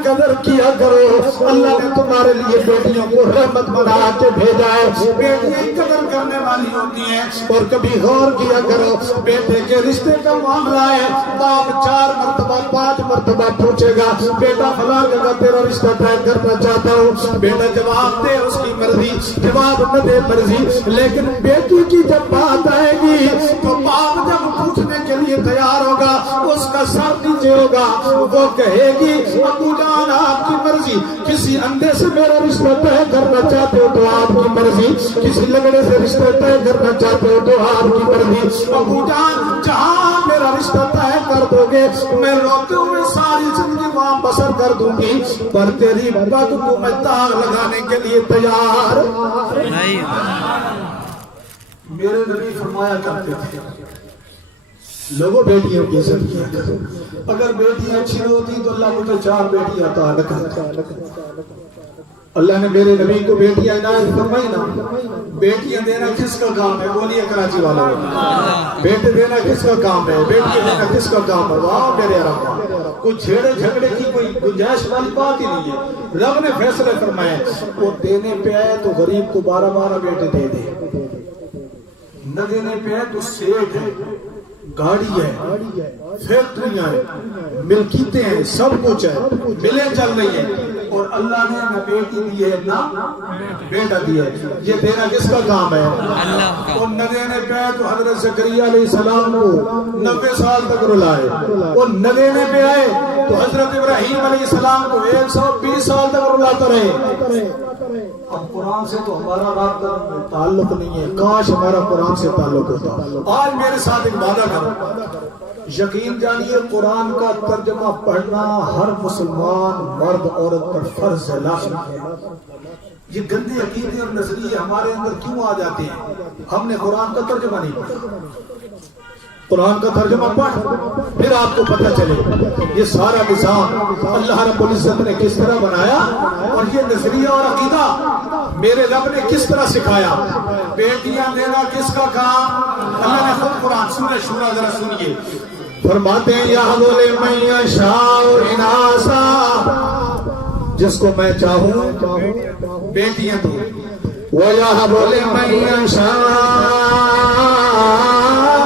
قدر کیا کرو اللہ نے تمہارے لیے بیٹیوں کو رحمت بنا کے بھیجا ہے بیٹیاں قدر کرنے والی ہوتی ہیں اور کبھی غور کیا کرو بیٹے کے رشتے کا معاملہ ہے باپ 4 مرتبہ 5 مرتبہ پوچھے گا بیٹا فلاں جگہ تیرا رشتہ طے کرنا چاہتا ہوں بیٹا جواب دے اس کی مرضی جواب نہ دے مرضی لیکن بیٹی کی جب بات آئے گی تو باپ جب پوچھنے کے لیے تیار ہوگا اس کا سر نیچے ہوگا وہ کہے گی ابو جان آپ کی مرضی کسی اندھے سے میرا رشتہ طے کرنا چاہتے ہو تو آپ کی مرضی کسی لگڑے سے رشتہ طے کرنا چاہتے ہو تو آپ کی مرضی ابو جان جہاں میرا رشتہ طے کر دو گے میں روتے ہوئے ساری زندگی وہاں بسر کر دوں گی پر تیری پگ کو میں داغ لگانے کے لیے تیار میرے نبی فرمایا کرتے تھے لوگوں بیٹیوں کی عزت کیا کرو اگر بیٹی اچھی ہوتی تو اللہ مجھے 4 بیٹیاں عطا نہ کرتا اللہ نے میرے نبی کو بیٹیاں عنایت فرمائی نا بیٹیاں دینا کس کا کام ہے بولیے کراچی والا بیٹے دینا کس کا کام ہے بیٹیاں دینا کس کا کام ہے واہ میرے رب کوئی چھیڑے جھگڑے کی کوئی گنجائش والی بات ہی نہیں ہے رب نے فیصلہ فرمایا وہ دینے پہ آئے تو غریب کو 12 بیٹے دے دے نہ دینے پہ آئے تو سیٹ ہے گاڑی ہے فیکٹریاں ہیں ملکیتیں ہیں سب کچھ ہے ملیں چل رہی ہیں اور اللہ نے نہ بیٹی دی ہے نہ بیٹا دیا ہے یہ دینا کس کا کام ہے اور نہ دینے پہ تو حضرت زکریہ علیہ السلام کو 90 سال تک رلائے اور نہ دینے پہ آئے تو حضرت ابراہیم علیہ السلام کو 120 سال تک رلاتا رہے اب قرآن سے تو ہمارا رابطہ تعلق نہیں ہے کاش ہمارا قرآن سے تعلق ہوتا آج میرے ساتھ ایک وعدہ کرو یقین جانیے قرآن کا ترجمہ پڑھنا ہر مسلمان مرد عورت پر فرض ہے لازم ہے یہ گندے عقیدے اور نظریے ہمارے اندر کیوں آ جاتے ہیں ہم نے قرآن کا ترجمہ نہیں پڑھا قرآن کا ترجمہ پڑھ، پھر آپ کو پتہ چلے یہ سارا نظام اللہ رب العزت نے کس طرح بنایا اور یہ نظریہ اور عقیدہ میرے رب نے کس طرح سکھایا۔ بیٹیاں دینا کس کا کام؟ اللہ نے خود قرآن سورہ شورا ذرا سنیے، فرماتے ہیں یَهَبُ لِمَن یَشَاءُ إِنَاثًا، جس کو میں چاہوں بیٹیاں دوں، وَيَهَبُ لِمَن یَشَاءُ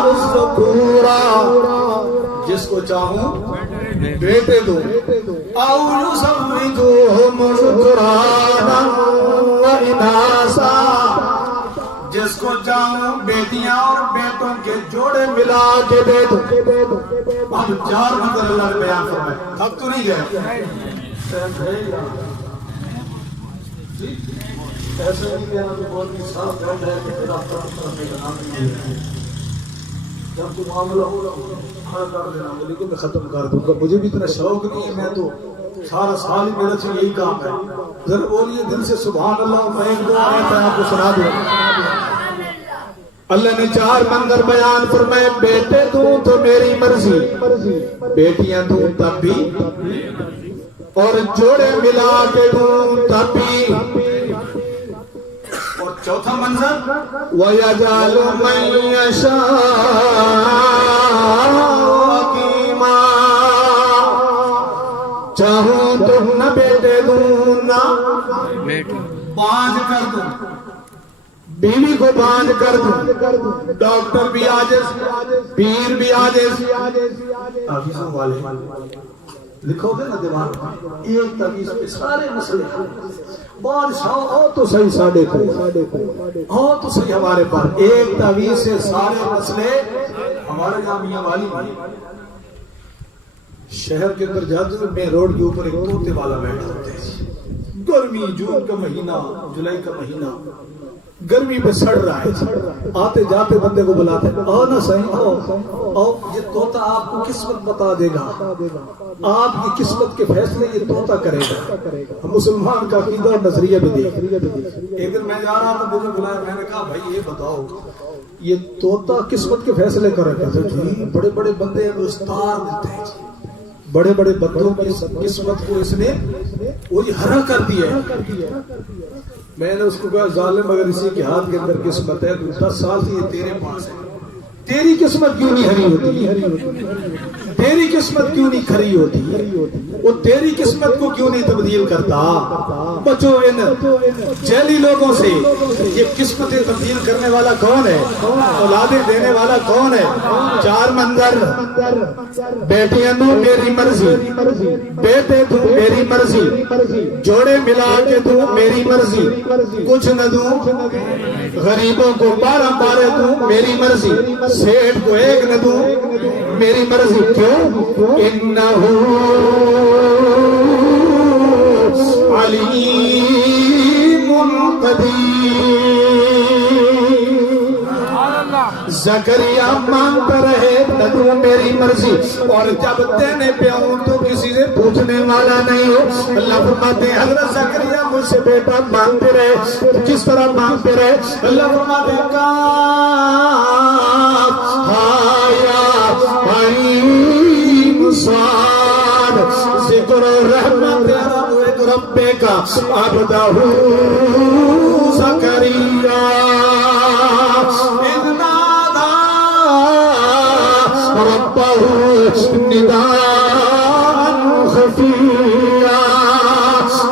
الذُّكُورًا، جس کو چاہوں بیٹے دوں، أَوْ يُزَوِّجُهُمْ ذُكْرَانًا وَإِنَاثًا، جس کو چاہوں بیٹیاں اور بیٹوں کے جوڑے ملا کے دے دوں۔ اب 4 منظر اللہ نے بیان فرمائے، اب تو نہیں گئے ایسے نہیں کہنا تو بہت ہی صاف بات ہے کہ تیرا جب تو معاملہ کھڑا کر دینا مجھے کہ میں ختم کر دوں گا، مجھے بھی اتنا شوق نہیں ہے، میں تو سارا سال ہی میرا سے یہی کام ہے۔ ذرا بولیے دل سے سبحان اللہ، میں ایک دو آیت آپ کو سنا دوں۔ اللہ نے 4 منظر بیان فرمائے، بیٹے دوں تو میری مرضی، بیٹیاں دوں تب بھی، اور جوڑے ملا کے دوں تب بھی۔ اور چوتھا منظر وَيَجْعَلُ مَن يَشَاءُ عَقِيمًا، چاہوں تو نہ بیٹے دوں نہ باندھ کر دوں، بیوی کو باندھ کر دوں، ڈاکٹر بھی عاجز، پیر بھی عاجز، تعویذوں والے لکھو گے نا دیوان ایک تعویذ پہ سارے مسئلے، بادشاہ ہو تو صحیح ساڑھے کو ہو تو صحیح ہمارے پر، ایک تعویذ سے سارے مسئلے۔ ہمارے یہاں میاں والی شہر کے اندر جاتے میں روڈ کے اوپر ایک طوطے والا بیٹھا ہوتے ہیں، گرمی جون کا مہینہ، جولائی کا مہینہ، گرمی پہ سڑ رہا ہے، آتے جاتے بندے کو بلاتے ہیں، آؤ نا صحیح آؤ، یہ طوطا آپ کو قسمت بتا دے گا، آپ کی قسمت کے فیصلے یہ طوطا کرے گا۔ ہم مسلمان کا عقیدہ اور نظریہ بھی دیکھ۔ ایک دن میں جا رہا تھا، مجھے بلایا، میں نے کہا بھائی یہ بتاؤ یہ طوطا قسمت کے فیصلے کرے گا؟ جی بڑے بڑے بندے ہیں وہ استار دیتے ہیں، بڑے بڑے بندوں کی قسمت کو اس نے وہی ہرا کر دیا ہے۔ میں نے اس کو کہا ظالم اگر اسی کے ہاتھ کے اندر قسمت ہے تو 10 سال سے یہ تیرے پاس ہے، تیری قسمت کیوں نہیں ہری ہوتی؟ تیری قسمت کیوں نہیں کھری ہوتی؟ وہ تیری قسمت کو کیوں نہیں تبدیل کرتا؟ بچو ان جیلی لوگوں سے۔ یہ قسمتیں تبدیل کرنے والا کون ہے؟ اولادیں دینے والا کون ہے؟ 4 منظر، بیٹیاں دوں میری مرضی، بیٹے دوں میری مرضی، جوڑے ملا کے دوں میری مرضی، کچھ نہ دوں، غریبوں کو 12 12 دوں میری مرضی، سیٹھ کو 1 نہ دوں میری مرضی۔ کیوں؟ انہو علیم قدیر۔ زکریا مانگتا رہے نہ دوں میری مرضی، اور جب دینے پہ آؤں تو کسی سے پوچھنے والا نہیں ہو۔ اللہ فرماتے ہیں حضرت زکریا مجھ سے بیٹا مانگتے رہے، کس طرح مانگتے رہے؟ اللہ فرماتے ہیں کاف ہایا عین صاد ذکر رحمت ربے کا عبدہ زکریا اذ نادى ربه نداء خفيا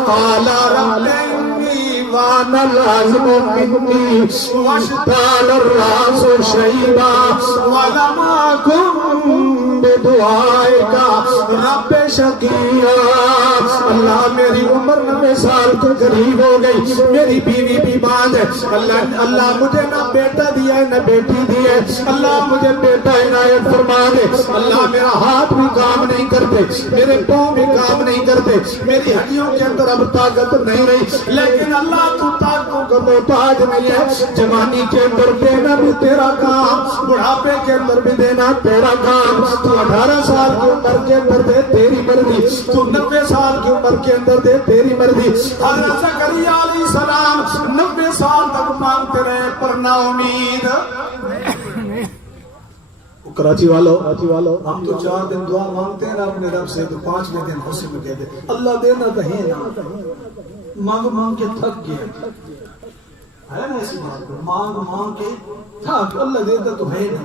قال رب إني وهن العظم مني واشتعل الرأس شيبا ولم أكن بدعائك رب شقيا۔ اللہ میری عمر 90 سال کو قریب ہو گئی، میری بیوی بھی باندھ ہے، اللہ مجھے نہ بیٹا دیا ہے نہ بیٹی دی ہے، اللہ مجھے بیٹا عنایت فرما دے۔ اللہ میرا ہاتھ بھی کام نہیں کرتے، میرے پاؤں بھی کام نہیں کرتے، میری ہڈیوں کے اندر اب طاقت نہیں رہی، لیکن اللہ تو طاقتوں کا محتاج نہیں ہے۔ جوانی کے اندر دینا بھی تیرا کام، بڑھاپے کے اندر بھی دینا تیرا کام۔ تو 18 سال کی عمر کے اندر دے تیری مرضی، تو 90 سال کی عمر کے اندر دے تیری مرضی۔ حضرت زکریا علیہ السلام 90 سال تک مانگتے رہے پر نا امید، وہ کراچی والو ہم تو 4 دن دعا مانگتے ہیں نا اپنے رب سے، تو 5ویں دن خوشی میں کہتے ہیں اللہ دینا تو ہے نا، مانگ مانگ کے تھک گئے، ہے نا ایسی بات، مانگ مانگ کے تھک، اللہ دیتا تو ہے نا۔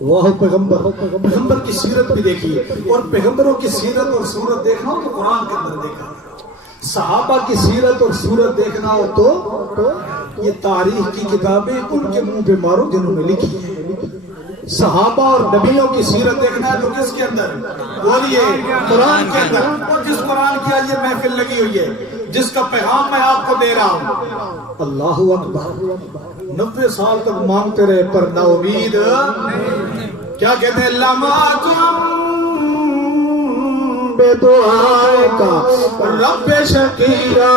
وہ پیغمبر کی سیرت بھی دیکھیے، اور پیغمبروں کی سیرت اور صورت دیکھنا ہو تو قرآن کے اندر دیکھا، صحابہ کی سیرت اور صورت دیکھنا ہو تو یہ تاریخ کی کتابیں ان کے منہ پہ مارو جنہوں نے لکھی ہے۔ صحابہ اور نبیوں کی سیرت دیکھنا ہے تو کس کے اندر؟ بولیے قرآن کے اندر، اور جس قرآن کی آج یہ محفل لگی ہوئی ہے، جس کا پیغام میں آپ کو دے رہا ہوں، اللہ اکبر، 90 سال تک مانگتے رہے پر نا امید، کیا کہتے ہیں لما تم بے دعائے کا رب شکیرا،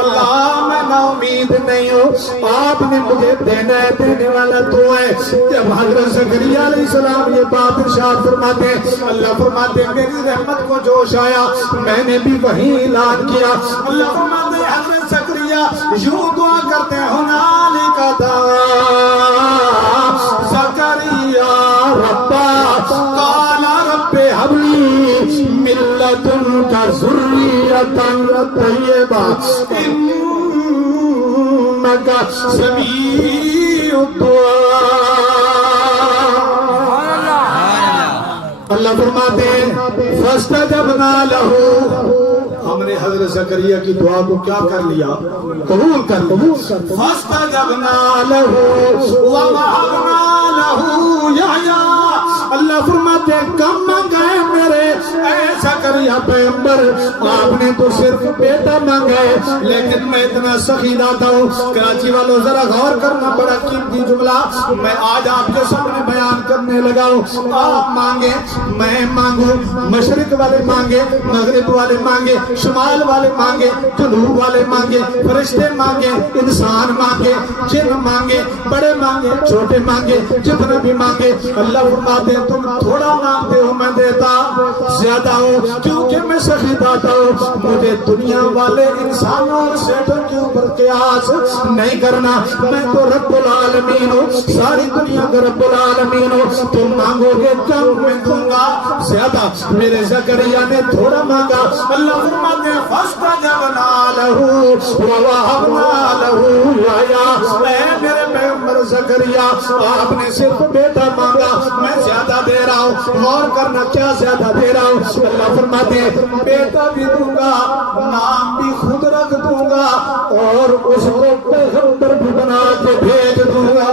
اللہ میں نا امید نہیں ہوں، آپ نے مجھے دینا ہے، دینے والا تو ہے۔ جب حضرت زکریا علیہ السلام یہ بات ارشاد فرماتے ہیں، اللہ فرماتے ہیں میری رحمت کو جوش آیا، میں نے بھی وہی اعلان کیا۔ اللہ فرماتے ہیں حضرت زکریا یوں دعا کرتے ہیں ہنالک دعا زکریا ربا قال رب هب لي من لدنك ذرية طيبة إنك سميع الدعاء۔ اللہ فرماتے ہیں فاستجبنا له، ہم نے حضرت زکریا کی دعا کو کیا کر لیا؟ قبول کر لیا۔ فاستجبنا له ووهبنا له يحيى، اللہ فرماتے ہیں کم مانگا ہے میرے اے زکریا پیغمبر، آپ نے تو صرف بیٹا مانگا ہے، لیکن میں اتنا سخی داتا ہوں۔ کراچی والوں ذرا غور کرنا، بڑا قیمتی جملہ میں آج آپ کے سامنے بیان کرنے لگا ہوں۔ آپ مانگے، میں مانگوں، مشرق والے مانگے، مغرب والے مانگے، شمال والے مانگے، جنوب والے مانگے، فرشتے مانگے، انسان مانگے، جن مانگے، بڑے مانگے، چھوٹے مانگے، جتنا بھی مانگے، اللہ فرماتے ہیں تم تھوڑا مانگتے ہو میں دیتا زیادہ ہوں، کیونکہ میں سخی داتا ہوں، مجھے دنیا والے انسانوں سیٹوں کے اوپر قیاس نہیں کرنا، میں تو رب العالمین ہوں، ساری دنیا کا رب العالمین ہوں، تم مانگو گے کم میں دوں گا زیادہ۔ میرے زکریا نے تھوڑا مانگا، اللہ فرماتے ہیں فاستجبنا له ووهبنا له يحيى، اے میرے پیغمبر زکریا آپ نے صرف بیٹا مانگا، میں زیادہ دے رہا ہوں، غور کرنا کیا زیادہ دے رہا ہوں۔ اللہ فرماتے ہیں بیٹا بھی دوں گا، نام بھی خود رکھ دوں گا، اور اس کو پیغمبر بھی بنا کے بھیج دوں گا۔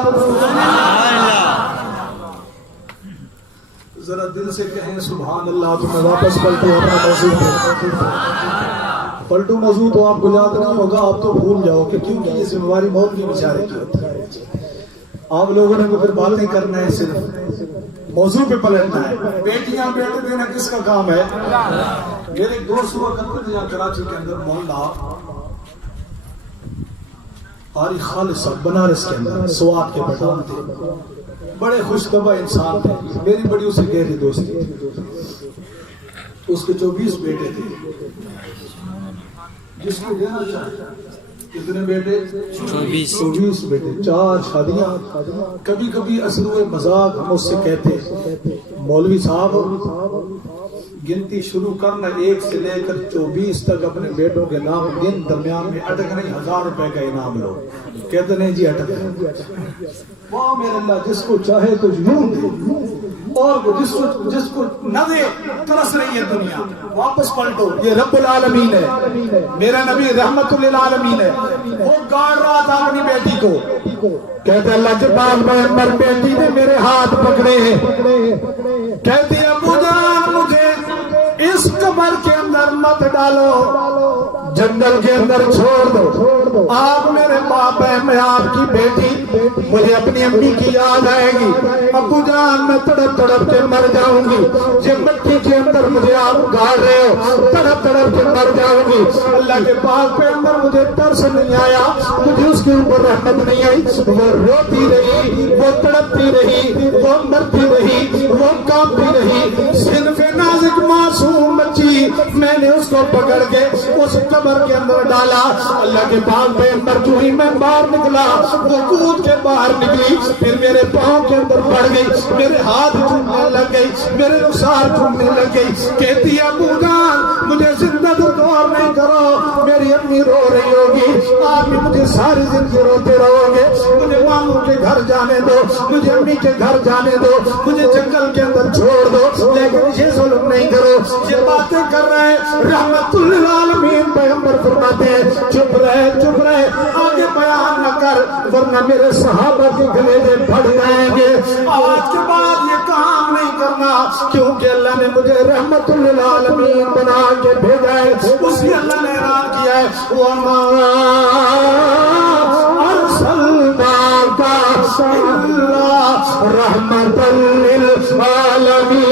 ذرا دل سے کہیں سبحان اللہ۔ تو میں واپس پلٹوں اپنا موضوع پہ، پلٹوں موضوع تو آپ کو یاد نہیں ہوگا، آپ تو بھول جاؤ کہ کیونکہ یہ ذمہ داری موت کی بیچارے کی ہوتی ہے۔ آپ لوگوں نے پھر باتیں کرنا ہے، صرف موضوع پہ پلٹنا ہے۔ بیٹیاں بیٹے دینا کس کا کام ہے؟ میرے ایک دوست ہوا کرتے تھے کراچی کے اندر، محلہ آری خالص بنارس کے اندر، سوات کے پٹھان تھے، بڑے خوش طبع انسان تھے، میری بڑی اسے گہری دوستی تھی۔ اس کے 24 بیٹے تھے، جس کو دینا چاہتا کتنے بیٹے؟ 24 بیٹے، 4 شادیاں۔ کبھی کبھی اسلوب مذاق ہم اس سے کہتے مولوی صاحب گنتی شروع کرنا 1 سے لے کر 24 تک، اپنے بیٹوں کے نام گن، درمیان میں اٹک نہیں، 1000 روپے کا انعام لو۔ کہتے نہیں جی اٹک نہیں، واہ میرے اللہ جس کو چاہے تو یوں دے، اور جس کو نہ دے ترس رہی ہے دنیا۔ واپس پلٹو، یہ رب العالمین ہے، میرا نبی رحمت للعالمین ہے۔ وہ گاڑ رہا تھا اپنی بیٹی کو، کہتے اللہ کے پاک پیغمبر بیٹی نے میرے ہاتھ پکڑے ہیں، کہتے ابو جان مجھے اس قبر کے اندر مت ڈالو، جنگل کے اندر چھوڑ دو، آپ میرے باپ ہیں، میں آپ کی بیٹی، مجھے اپنی امی کی یاد آئے گی، ابو جان میں تڑپ تڑپ کے مر جاؤں گی، جب مٹی کے اندر مجھے آپ گاڑ رہے ہو تڑپ تڑپ کے مر جاؤں گی۔ اللہ کے پاک پیغمبر مجھے ترس نہیں آیا، مجھے اس کے اوپر رحمت نہیں آئی، وہ روتی رہی، وہ تڑپتی رہی، وہ مرتی رہی، وہ کانپتی رہی، صرف نازک معصوم بچی، میں نے اس کو پکڑ کے اس قبر کے اندر ڈالا. اللہ کے پاک پیغمبر جو ہی میں باہر نکلا وہ کود کے باہر نکلی, پھر میرے پاؤں کے اندر پڑ گئی, میرے ہاتھ چھوٹنے لگ گئی, میرے رخسار چھوٹنے لگ گئی. کہتی ہے ابو جان مجھے زندہ دور نہیں کرو, میری امی رو رہی ہوگی, آپ بھی مجھے ساری زندگی روتے رہو گے, مجھے ماموں کے گھر جانے دو, مجھے امی کے گھر جانے دو, مجھے جنگل کے اندر چھوڑ دو, لیکن یہ ظلم نہیں کرو. یہ باتیں کر رہے ہیں رحمت للعالمین پیغمبر فرماتے ہیں چپ رہے چپ رہے, آگے بیان نہ کر ورنہ میرے صحابہ کے گلیلے پھٹ جائیں گے. آج کے بعد یہ کام نہیں کرنا, کیونکہ اللہ نے مجھے رحمت للعالمین بنا کے بھیجا ہے. اسی اللہ نے اعلان کیا ہے وَمَا أَرْسَلْنَاكَ إِلَّا رَحْمَةً لِلْعَالَمِينَ.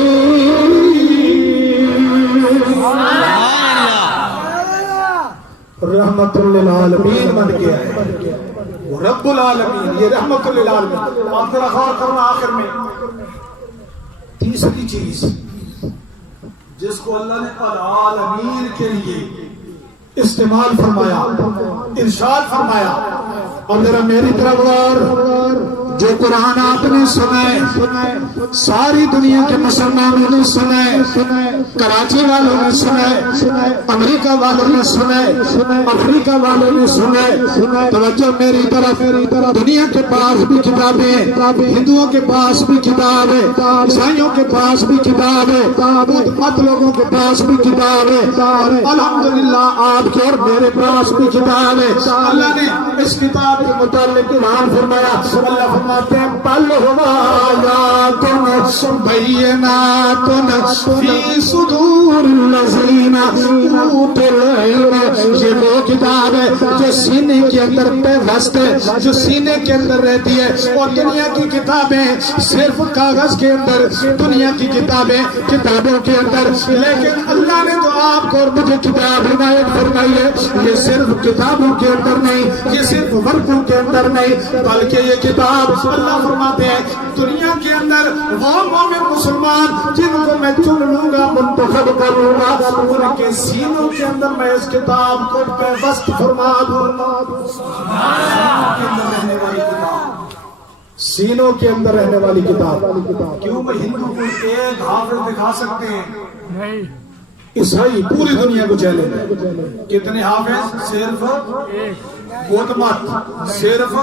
رحمت للعالمین بن گیا ہے وہ رب العالمین, یہ رحمت للعالمین. آپ ذرا غور کرنا آخر میں تیسری چیز جس کو اللہ نے العالمین کے لیے استعمال فرمایا, ارشاد فرمایا. اور ذرا میری طرف غور, جو قرآن آپ نے سنا ساری دنیا کے مسلمانوں نے سنا, کراچی والوں نے سنا, امریکہ والوں نے سنا, افریقہ والوں نے سنا. توجہ میری طرف, دنیا کے پاس بھی کتابیں, ہندوؤں کے پاس بھی کتاب ہے, عیسائیوں کے پاس بھی کتاب ہے, بدھ مت لوگوں کے پاس بھی کتاب ہے, اور الحمدللہ آپ کے اور میرے پاس بھی کتاب ہے. اللہ نے اس کتاب کے متعلق اعلان فرمایا. اللہ فرماتے ہیں بل هو آیات بینات فی صدور الذین اوتوا العلم. یہ وہ کتاب ہے جو سینے کے اندر پیوست ہے, جو سینے کے اندر رہتی ہے. اور دنیا کی کتابیں صرف کاغذ کے اندر, دنیا کی کتابیں کتابوں کے اندر, لیکن اللہ نے تو آپ کو اور مجھے کتاب عنایت فرمائی ہے. یہ صرف کتابوں کے اندر نہیں, یہ صرف ورقوں کے اندر نہیں, بلکہ یہ کتاب اللہ فرماتے ہیں دنیا کے اندر وہ مومن مسلمان جن کو میں چن لوں گا, منتخب کروں گا, ان کے سینوں کے اندر میں اس کتاب کو پیوست فرما دوں گا. سینوں کے اندر رہنے والی کتاب. کیوں میں ہندو کو ایک حافظ دکھا سکتے ہیں نہیں, عیسائی پوری دنیا کو چیلنج ہے. کتنے حافظ؟ صرف بدھ مت, صرف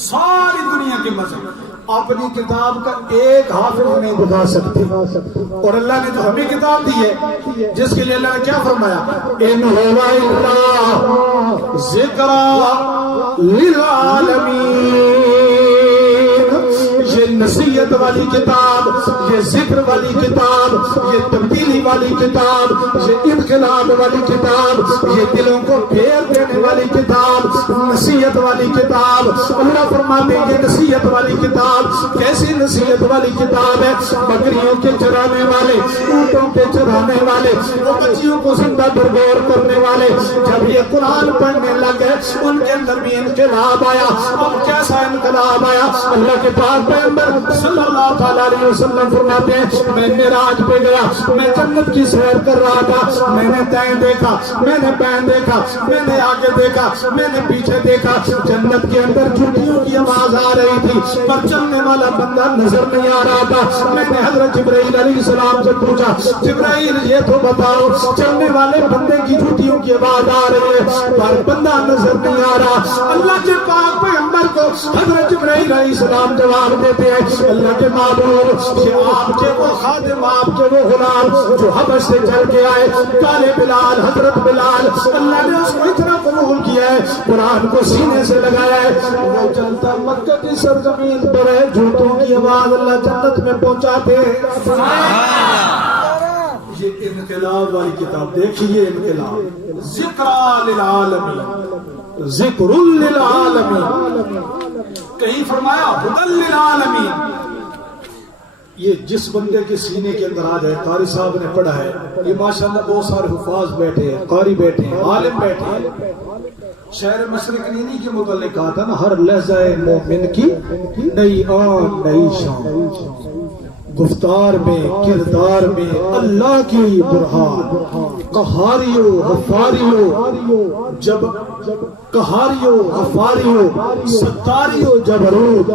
ساری دنیا کے مذہب اپنی کتاب کا ایک حافظ نہیں دکھا سکتے. اور اللہ نے جو ہمیں کتاب دی ہے جس کے لیے اللہ نے کیا فرمایا, ان هو الا ذکر للعالمین. یہ نصیحت والی کتاب, یہ ذکر والی کتاب, یہ تبدیلی والی کتاب, یہ انقلاب والی کتاب, یہ دلوں کو پھیر دینے والی کتاب, نصیحت والی کتاب. اللہ فرماتے ہیں یہ نصیحت والی کتاب کیسی نصیحت والی کتاب ہے؟ بکریوں کے چرانے والے, اونٹوں کے چرانے والے, وہ بچیوں کو زندہ درگور کرنے والے جب یہ قرآن پڑھنے لگے ان کے اندر بھی انقلاب آیا. اب کیسا انقلاب آیا؟ اللہ کے پاک پیغمبر صلی اللہ علیہ وسلم فرماتے ہیں میں معراج پہ گیا, میں جنت کی سیر کر رہا تھا, میں نے دائیں دیکھا, میں نے بائیں دیکھا, میں نے آگے دیکھا, میں نے پیچھے دیکھا. جنت کے اندر جھوٹیوں کی آواز آ رہی تھی پر چلنے والا بندہ نظر نہیں آ رہا تھا. میں نے حضرت جبرائیل علیہ السلام سے پوچھا جبرائیل یہ تو بتاؤ چلنے والے بندے کی جھوٹیوں کی آواز آ رہی ہے پر بندہ نظر نہیں آ رہا. اللہ کے پاک پیغمبر کو حضرت جبرائیل علیہ السلام جواب دیتے ہیں اللہ کے معبود کہ آپ کے وہ خادم, آپ کے وہ غلام جو حبش سے چل کے آئے, کالے بلال, حضرت بلال, اللہ نے اس کو اتنا قبول کیا ہے, قرآن کو سینے سے لگایا ہے, وہ چلتا مکہ کی سرزمین پر ہے, جھوٹوں کی آواز اللہ جنت میں پہنچاتے ہیں. یہ انقلاب والی کتاب دیکھیے, انقلاب ذکر للعالمین, ذکر للعالمین. کہیں فرمایا ہدی للعالمین. یہ جس بندے کے سینے کے اندر آ جائے, قاری صاحب نے پڑھا ہے, یہ ماشاءاللہ بہت سارے حفاظ بیٹھے ہیں, قاری بیٹھے ہیں, عالم بیٹھے ہیں, شہر مشرقینی کے متعلق کہا تھا نا، ہر لہجہ مومن کی نئی آن نئی شان، گفتار میں کردار میں اللہ کی برہان، قہاریو غفاریو جب قہاریو غفاریو ستاریو جبروت،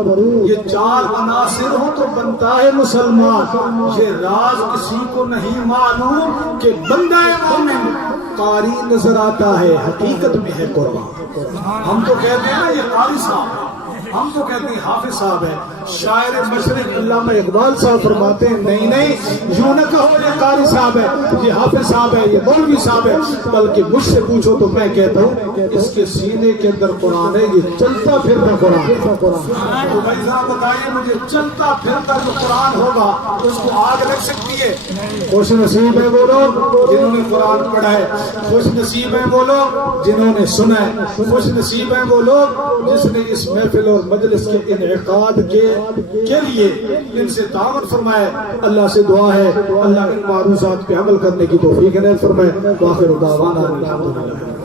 یہ چار عناصر ہو تو بنتا ہے مسلمان۔ یہ راز کسی کو نہیں معلوم کہ بندہ مومن قاری نظر آتا ہے، حقیقت میں ہے قرآن۔ ہم تو کہتے ہیں نا یہ قاری صاحب، ہم تو کہتے ہیں حافظ صاحب ہے، شاعر مشرق علامہ اقبال صاحب فرماتے ہیں نہیں نہیں، یوں نہ کہو یہ قاری صاحب ہے، یہ حافظ صاحب ہے، یہ مولوی صاحب ہے، بلکہ مجھ سے پوچھو تو میں کہتا ہوں اس کے سینے کے اندر قرآن ہے، یہ چلتا پھرتا قرآن ہے۔ تو بھائی صاحب بتائیے مجھے، چلتا پھرتا جو قرآن ہوگا اس کو آگ لگ سکتی ہے؟ خوش نصیب ہے وہ لوگ جنہوں نے قرآن پڑھا ہے، خوش نصیب ہیں وہ لوگ جنہوں نے سنا ہے، خوش نصیب ہیں وہ لوگ جس نے اس محفل اور مجلس کے انعقاد کے لیے ان سے تعاون فرمائے۔ اللہ سے دعا ہے اللہ ان معروضات پہ عمل کرنے کی توفیق عنایت فرمائے۔ وآخر دعوانا الحمدللہ۔